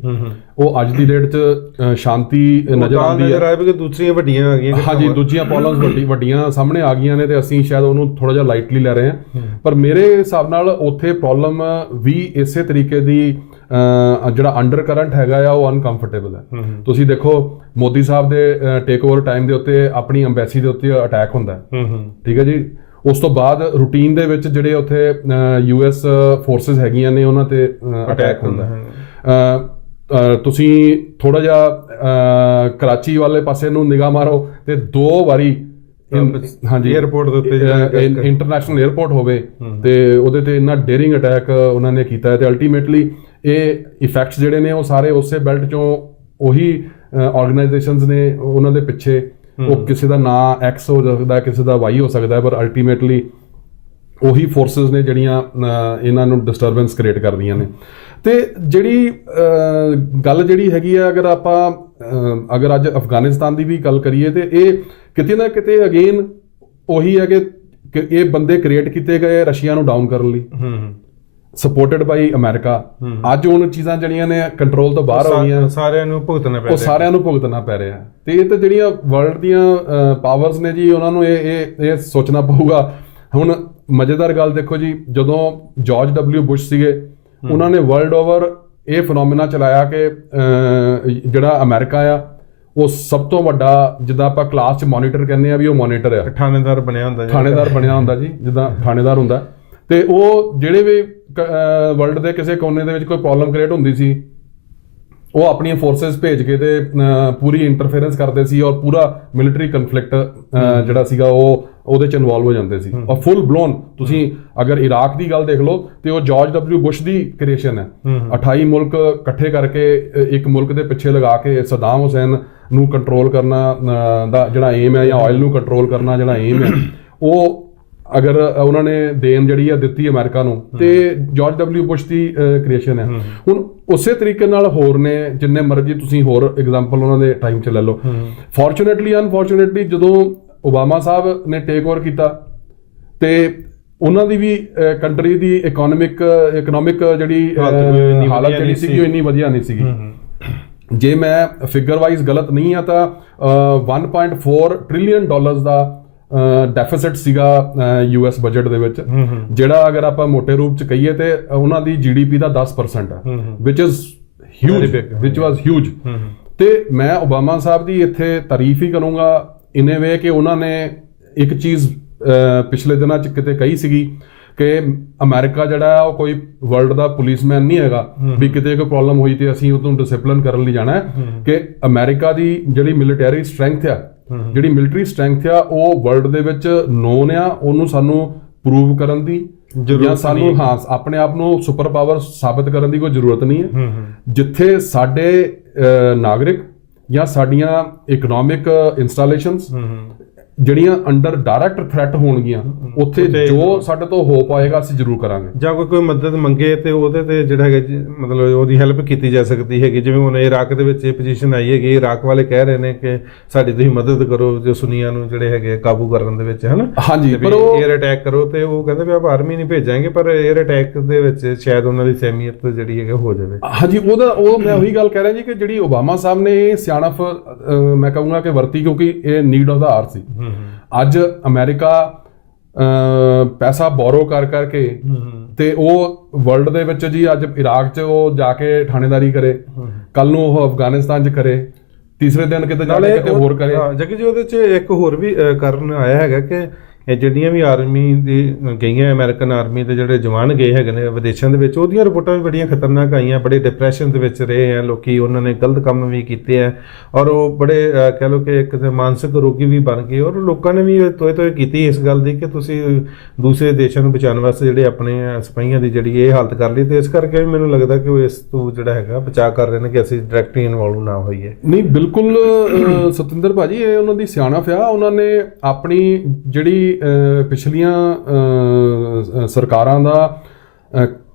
ਉਹ ਅੱਜ ਦੀ ਡੇਟ 'ਚ ਸ਼ਾਂਤੀ ਨਜ਼ਰ ਆਉਂਦੀ ਹੈ ਕਿ ਦੂਸਰੀਆਂ ਵੱਡੀਆਂ ਆ ਗਈਆਂ, ਹਾਂਜੀ ਦੂਜੀਆਂ ਪ੍ਰੋਬਲਮਸ ਵੱਡੀਆਂ ਸਾਹਮਣੇ ਆ ਗਈਆਂ ਨੇ ਤੇ ਅਸੀਂ ਸ਼ਾਇਦ ਉਹਨੂੰ ਥੋੜਾ ਜਿਹਾ ਲਾਈਟਲੀ ਲੈ ਰਹੇ ਹਾਂ। ਪਰ ਮੇਰੇ ਹਿਸਾਬ ਨਾਲ ਉੱਥੇ ਪ੍ਰੋਬਲਮ ਵੀ ਇਸੇ ਤਰੀਕੇ ਦੀ ਜਿਹੜਾ ਅੰਡਰ ਕਰੰਟ ਹੈਗਾ ਆ ਉਹ ਅਨਕੰਫਰਟੇਬਲ ਹੈ। ਤੁਸੀਂ ਦੇਖੋ ਮੋਦੀ ਸਾਹਿਬ ਦੇ ਟੇਕ ਓਵਰ ਟਾਈਮ ਦੇ ਉੱਤੇ ਆਪਣੀ ਅੰਬੈਸੀ ਦੇ ਉੱਤੇ ਅਟੈਕ ਹੁੰਦਾ, ਠੀਕ ਹੈ ਜੀ। ਉਸ ਤੋਂ ਬਾਅਦ ਰੂਟੀਨ ਦੇ ਵਿੱਚ ਜਿਹੜੇ ਉੱਥੇ US ਫੋਰਸਿਸ ਹੈਗੀਆਂ ਨੇ ਉਹਨਾਂ ਤੇ ਅਟੈਕ ਹੁੰਦਾ। ਤੁਸੀਂ ਥੋੜਾ ਜਿਹਾ ਕਰਾਚੀ ਵਾਲੇ ਪਾਸੇ ਨੂੰ ਨਿਗਾਹ ਮਾਰੋ ਤੇ 2 ਵਾਰੀ ਹਾਂਜੀ 에ਅਰਪੋਰਟ ਦੇ ਉੱਤੇ ਇੰਟਰਨੈਸ਼ਨਲ 에ਅਰਪੋਰਟ ਹੋਵੇ ਤੇ ਉਹਦੇ ਤੇ ਇੰਨਾ ਡੇਰਿੰਗ ਅਟੈਕ ਉਹਨਾਂ ਨੇ ਕੀਤਾ ਤੇ ਅਲਟੀਮੇਟਲੀ ਇਹ ਇਫੈਕਟਸ ਜਿਹੜੇ ਨੇ ਉਹ ਸਾਰੇ ਉਸੇ ਬੈਲਟ ਚੋਂ ਉਹੀ ਆਰਗੇਨਾਈਜੇਸ਼ਨਸ ਨੇ ਉਹਨਾਂ ਦੇ ਪਿੱਛੇ। ਉਹ ਕਿਸੇ ਦਾ ਨਾਂ X ਹੋ ਸਕਦਾ, ਕਿਸੇ ਦਾ Y ਹੋ ਸਕਦਾ, ਪਰ ਅਲਟੀਮੇਟਲੀ ਉਹੀ ਫੋਰਸਿਸ ਨੇ ਜਿਹੜੀਆਂ ਇਹਨਾਂ ਨੂੰ ਡਿਸਟਰਬੈਂਸ ਕ੍ਰੀਏਟ ਕਰਦੀਆਂ ਨੇ। ਤੇ ਜਿਹੜੀ ਗੱਲ ਜਿਹੜੀ ਹੈਗੀ ਆ, ਅਗਰ ਅੱਜ ਅਫਗਾਨਿਸਤਾਨ ਦੀ ਵੀ ਗੱਲ ਕਰੀਏ ਤੇ ਇਹ ਕਿਤੇ ਨਾ ਕਿਤੇ ਅਗੇਨ ਉਹੀ ਹੈ ਕਿ ਇਹ ਬੰਦੇ ਕ੍ਰੀਏਟ ਕੀਤੇ ਗਏ ਰਸ਼ੀਆ ਨੂੰ ਡਾਊਨ ਕਰਨ ਲਈ, ਸਪੋਰਟਡ ਬਾਈ ਅਮਰੀਕਾ। ਅੱਜ ਹੁਣ ਚੀਜ਼ਾਂ ਜਿਹੜੀਆਂ ਨੇ ਕੰਟਰੋਲ ਤੋਂ ਬਾਹਰ ਹੋ ਗਈਆਂ, ਸਾਰਿਆਂ ਨੂੰ ਭੁਗਤਣਾ ਪੈ ਰਿਹਾ। ਤੇ ਇਹ ਤਾਂ ਜਿਹੜੀਆਂ ਵਰਲਡ ਦੀਆਂ ਪਾਵਰਸ ਨੇ ਜੀ, ਉਹਨਾਂ ਨੂੰ ਇਹ ਸੋਚਣਾ ਪਊਗਾ। ਹੁਣ ਮਜ਼ੇਦਾਰ ਗੱਲ ਦੇਖੋ ਜੀ, ਜਦੋਂ ਜਾਰਜ W ਬੁਸ਼ ਸੀਗੇ, ਉਹਨਾਂ ਨੇ ਵਰਲਡ ਓਵਰ ਇਹ ਫਿਨੋਮੀਨਾ ਚਲਾਇਆ ਕਿ ਜਿਹੜਾ ਅਮਰੀਕਾ ਆ ਉਹ ਸਭ ਤੋਂ ਵੱਡਾ, ਜਿੱਦਾਂ ਆਪਾਂ ਕਲਾਸ 'ਚ ਮੋਨੀਟਰ ਕਹਿੰਦੇ ਆ ਵੀ ਉਹ ਮੋਨੀਟਰ ਆ, ਥਾਣੇਦਾਰ ਬਣਿਆ ਹੁੰਦਾ ਜੀ, ਜਿੱਦਾਂ ਥਾਣੇਦਾਰ ਹੁੰਦਾ। ਤੇ ਉਹ ਜਿਹੜੇ ਵੀ ਵਰਲਡ ਦੇ ਕਿਸੇ ਕੋਨੇ ਦੇ ਵਿੱਚ ਕੋਈ ਪ੍ਰੋਬਲਮ ਕ੍ਰੀਏਟ ਹੁੰਦੀ ਸੀ ਉਹ ਆਪਣੀਆਂ ਫੋਰਸਸ ਭੇਜ ਕੇ ਤੇ ਪੂਰੀ ਇੰਟਰਫੇਰੈਂਸ ਕਰਦੇ ਸੀ ਔਰ ਪੂਰਾ ਮਿਲਟਰੀ ਕਨਫਲਿਕਟ ਜਿਹੜਾ ਸੀਗਾ ਉਹ ਉਹਦੇ ਚ ਇਨਵੋਲਵ ਹੋ ਜਾਂਦੇ ਸੀ। ਔਰ ਫੁੱਲ ਬਲੋਨ ਤੁਸੀਂ ਅਗਰ ਇਰਾਕ ਦੀ ਗੱਲ ਦੇਖ ਲਓ ਤੇ ਉਹ ਜਾਰਜ ਡਬਲਿਊ ਬੁਸ਼ ਦੀ ਕ੍ਰੀਏਸ਼ਨ ਹੈ। 28 ਮੁਲਕ ਇਕੱਠੇ ਕਰਕੇ ਇੱਕ ਮੁਲਕ ਦੇ ਪਿੱਛੇ ਲਗਾ ਕੇ ਸਦਾਮ ਹੁਸੈਨ ਨੂੰ ਕੰਟਰੋਲ ਕਰਨਾ ਦਾ ਜਿਹੜਾ ਏਮ ਹੈ, ਜਾਂ ਆਇਲ ਨੂੰ ਕੰਟਰੋਲ ਕਰਨਾ ਜਿਹੜਾ ਏਮ ਹੈ, ਉਹ ਅਗਰ ਉਹਨਾਂ ਨੇ ਦੇਣ ਜਿਹੜੀ ਆ ਦਿੱਤੀ ਅਮਰੀਕਾ ਨੂੰ ਤੇ ਜਾਰਜ ਡਬਲਿਊ ਬੁਸ਼ ਦੀ ਕ੍ਰੀਏਸ਼ਨ ਹੈ। ਹੁਣ ਉਸੇ ਤਰੀਕੇ ਨਾਲ ਹੋਰ ਨੇ ਜਿੰਨੇ ਮਰਜ਼ੀ ਤੁਸੀਂ ਹੋਰ ਐਗਜ਼ਾਮਪਲ ਉਹਨਾਂ ਦੇ ਟਾਈਮ 'ਚ ਲੈ ਲਓ। ਫੋਰਚੂਨੇਟਲੀ ਅਨਫੋਰਚੂਨੇਟਲੀ ਜਦੋਂ ਓਬਾਮਾ ਸਾਹਿਬ ਨੇ ਟੇਕ ਓਵਰ ਕੀਤਾ ਤੇ ਉਹਨਾਂ ਦੀ ਵੀ ਕੰਟਰੀ ਦੀ ਇਕਨੋਮਿਕ ਜਿਹੜੀ ਹਾਲਤ ਜਿਹੜੀ ਸੀਗੀ ਉਹ ਇੰਨੀ ਵਧੀਆ ਨਹੀਂ ਸੀਗੀ। ਜੇ ਮੈਂ ਫਿਗਰ ਵਾਈਜ਼ ਗਲਤ ਨਹੀਂ ਆ ਤਾਂ 1.4 ਟ੍ਰਿਲੀਅਨ ਡਾਲਰਸ ਦਾ ਡੈਫਿਸਿਟ ਸੀਗਾ US ਬਜਟ ਦੇ ਵਿੱਚ, ਜਿਹੜਾ ਅਗਰ ਆਪਾਂ ਮੋਟੇ ਰੂਪ ਚ ਕਹੀਏ ਤੇ ਉਹਨਾਂ ਦੀ GDP ਦਾ 10% ਹੈ, ਵਿਚ ਵਾਸ ਹਿਊਜ। ਤੇ ਮੈਂ ਓਬਾਮਾ ਸਾਹਿਬ ਦੀ ਇੱਥੇ ਤਾਰੀਫ ਹੀ ਕਰੂੰਗਾ ਇਨ ਵੇ ਕਿ ਉਹਨਾਂ ਨੇ ਇੱਕ ਚੀਜ਼ ਪਿਛਲੇ ਦਿਨਾਂ ਚ ਕਿਤੇ ਕਹੀ ਸੀਗੀ ਕਿ ਅਮਰੀਕਾ ਜਿਹੜਾ ਉਹ ਕੋਈ ਵਰਲਡ ਦਾ ਪੁਲਿਸਮੈਨ ਨਹੀਂ ਹੈਗਾ ਵੀ ਕਿਤੇ ਕੋਈ ਪ੍ਰੋਬਲਮ ਹੋਈ ਤੇ ਅਸੀਂ ਉਹਨੂੰ ਡਿਸਪਲਿਨ ਕਰਨ ਲਈ ਜਾਣਾ ਹੈ, ਕਿ ਅਮਰੀਕਾ ਦੀ ਜਿਹੜੀ ਮਿਲਟਰੀ ਸਟਰੈਂਥ ਆ, ਜਿਹੜੀ ਮਿਲਟਰੀ ਸਟਰੈਂਥ ਆ ਉਹ ਵਰਲਡ ਦੇ ਵਿੱਚ ਨੋਨ ਆ, ਉਹਨੂੰ ਸਾਨੂੰ ਪ੍ਰੂਵ ਕਰਨ ਦੀ ਜਾਂ ਸਾਨੂੰ ਆਪਣੇ ਆਪ ਨੂੰ ਸੁਪਰ ਪਾਵਰ ਸਾਬਤ ਕਰਨ ਦੀ ਕੋਈ ਜ਼ਰੂਰਤ ਨਹੀਂ ਹੈ। ਜਿੱਥੇ ਸਾਡੇ ਨਾਗਰਿਕ ਜਾਂ ਸਾਡੀਆਂ ਇਕਨੋਮਿਕ ਇੰਸਟਾਲੇਸ਼ਨਸ ਜਿਹੜੀਆਂ ਅੰਡਰ ਡਾਇਰੈਕਟ ਥ੍ਰੈਟ ਹੋਣਗੀਆਂ, ਉੱਥੇ ਜੋ ਸਾਡੇ ਤੋਂ ਹੋ ਪਾਏਗਾ ਅਸੀਂ ਜ਼ਰੂਰ ਕਰਾਂਗੇ। ਜਾਂ ਕੋਈ ਮਦਦ ਮੰਗੇ ਤੇ ਉਹਦੇ ਤੇ ਜਿਹੜਾ ਹੈਗਾ ਮਤਲਬ ਉਹਦੀ ਹੈਲਪ ਕੀਤੀ ਜਾ ਸਕਦੀ ਹੈਗੀ। ਜਿਵੇਂ ਹੁਣ ਇਰਾਕ ਦੇ ਵਿੱਚ ਇਹ ਪੋਜੀਸ਼ਨ ਆਈ ਹੈਗੀ, ਇਰਾਕ ਵਾਲੇ ਕਹਿ ਰਹੇ ਨੇ ਕਿ ਸਾਡੀ ਤੁਸੀਂ ਮਦਦ ਕਰੋ ਜੋ ਸੁਨੀਆਂ ਨੂੰ ਜਿਹੜੇ ਹੈਗੇ ਕਾਬੂ ਕਰਨ ਦੇ ਵਿੱਚ, ਹਨਾ। ਹਾਂਜੀ, ਪਰ 에ਅਰ ਅਟੈਕ ਕਰੋ ਤੇ ਉਹ ਕਹਿੰਦੇ ਵੀ ਆਪਾਂ ਆਰਮੀ ਨਹੀਂ ਭੇਜਾਂਗੇ, ਪਰ 에ਅਰ ਅਟੈਕ ਦੇ ਵਿੱਚ ਸ਼ਾਇਦ ਉਹਨਾਂ ਦੀ ਸਹਿਮੀਅਤ ਜਿਹੜੀ ਹੈਗੀ ਹੋ ਜਾਵੇ। ਹਾਂਜੀ, ਉਹ ਮੈਂ ਉਹੀ ਗੱਲ ਕਹਿ ਰਿਹਾ ਜੀ ਕਿ ਜਿਹੜੀ ਓਬਾਮਾ ਸਾਹਿਬ ਨੇ ਇਹ ਸਿਆਣਪ ਮੈਂ ਕਹੂੰਗਾ ਕਿ ਵਰਤੀ, ਕਿਉਂਕਿ ਇਹ ਨੀਡ ਆਫ ਦਾ ਆਰ ਸੀ। ਅੱਜ ਅਮਰੀਕਾ ਪੈਸਾ ਬੋਰੋ ਕਰ ਕਰਕੇ ਤੇ ਉਹ ਵਰਲਡ ਦੇ ਵਿੱਚ ਜੀ ਅੱਜ ਇਰਾਕ 'ਚ ਉਹ ਜਾ ਕੇ ਥਾਣੇਦਾਰੀ ਕਰੇ, ਕੱਲ ਨੂੰ ਉਹ ਅਫਗਾਨਿਸਤਾਨ 'ਚ ਕਰੇ, ਤੀਸਰੇ ਦਿਨ ਕਿਤੇ ਜਾ ਕੇ ਕਿਤੇ ਹੋਰ ਕਰੇ। ਜੱਗੀ ਜੀ ਉਹਦੇ 'ਚ ਇੱਕ ਹੋਰ ਵੀ ਕਾਰਨ ਆਇਆ ਹੈਗਾ ਕਿ ਇਹ ਜਿਹੜੀਆਂ ਵੀ ਆਰਮੀ ਦੀ ਗਈਆਂ, ਅਮਰੀਕਨ ਆਰਮੀ ਦੇ ਜਿਹੜੇ ਜਵਾਨ ਗਏ ਹੈਗੇ ਨੇ ਵਿਦੇਸ਼ਾਂ ਦੇ ਵਿੱਚ, ਉਹਦੀਆਂ ਰਿਪੋਰਟਾਂ ਵੀ ਬੜੀਆਂ ਖਤਰਨਾਕ ਆਈਆਂ। ਬੜੇ ਡਿਪਰੈਸ਼ਨ ਦੇ ਵਿੱਚ ਰਹੇ ਆ ਲੋਕੀ, ਉਹਨਾਂ ਨੇ ਗਲਤ ਕੰਮ ਵੀ ਕੀਤੇ ਆ ਔਰ ਉਹ ਬੜੇ ਕਹਿ ਲਓ ਕਿ ਇੱਕ ਮਾਨਸਿਕ ਰੋਗੀ ਵੀ ਬਣ ਗਏ। ਔਰ ਲੋਕਾਂ ਨੇ ਵੀ ਤੋਏ ਕੀਤੀ ਇਸ ਗੱਲ ਦੀ ਕਿ ਤੁਸੀਂ ਦੂਸਰੇ ਦੇਸ਼ਾਂ ਨੂੰ ਬਚਾਉਣ ਵਾਸਤੇ ਜਿਹੜੇ ਆਪਣੇ ਸਿਪਾਹੀਆਂ ਦੀ ਜਿਹੜੀ ਇਹ ਹਾਲਤ ਕਰ ਲਈ, ਤੇ ਇਸ ਕਰਕੇ ਵੀ ਮੈਨੂੰ ਲੱਗਦਾ ਕਿ ਉਹ ਇਸ ਤੋਂ ਜਿਹੜਾ ਹੈਗਾ ਬਚਾਅ ਕਰ ਰਹੇ ਨੇ ਕਿ ਅਸੀਂ ਡਾਇਰੈਕਟਲੀ ਇਨਵੋਲਵ ਨਾ ਹੋਈਏ। ਨਹੀਂ, ਬਿਲਕੁਲ ਸਤਿੰਦਰ ਭਾਜੀ, ਇਹ ਉਹਨਾਂ ਦੀ ਸਿਆਣਪ ਆ। ਉਹਨਾਂ ਨੇ ਆਪਣੀ ਜਿਹੜੀ ਪਿਛਲੀਆਂ ਸਰਕਾਰਾਂ ਦਾ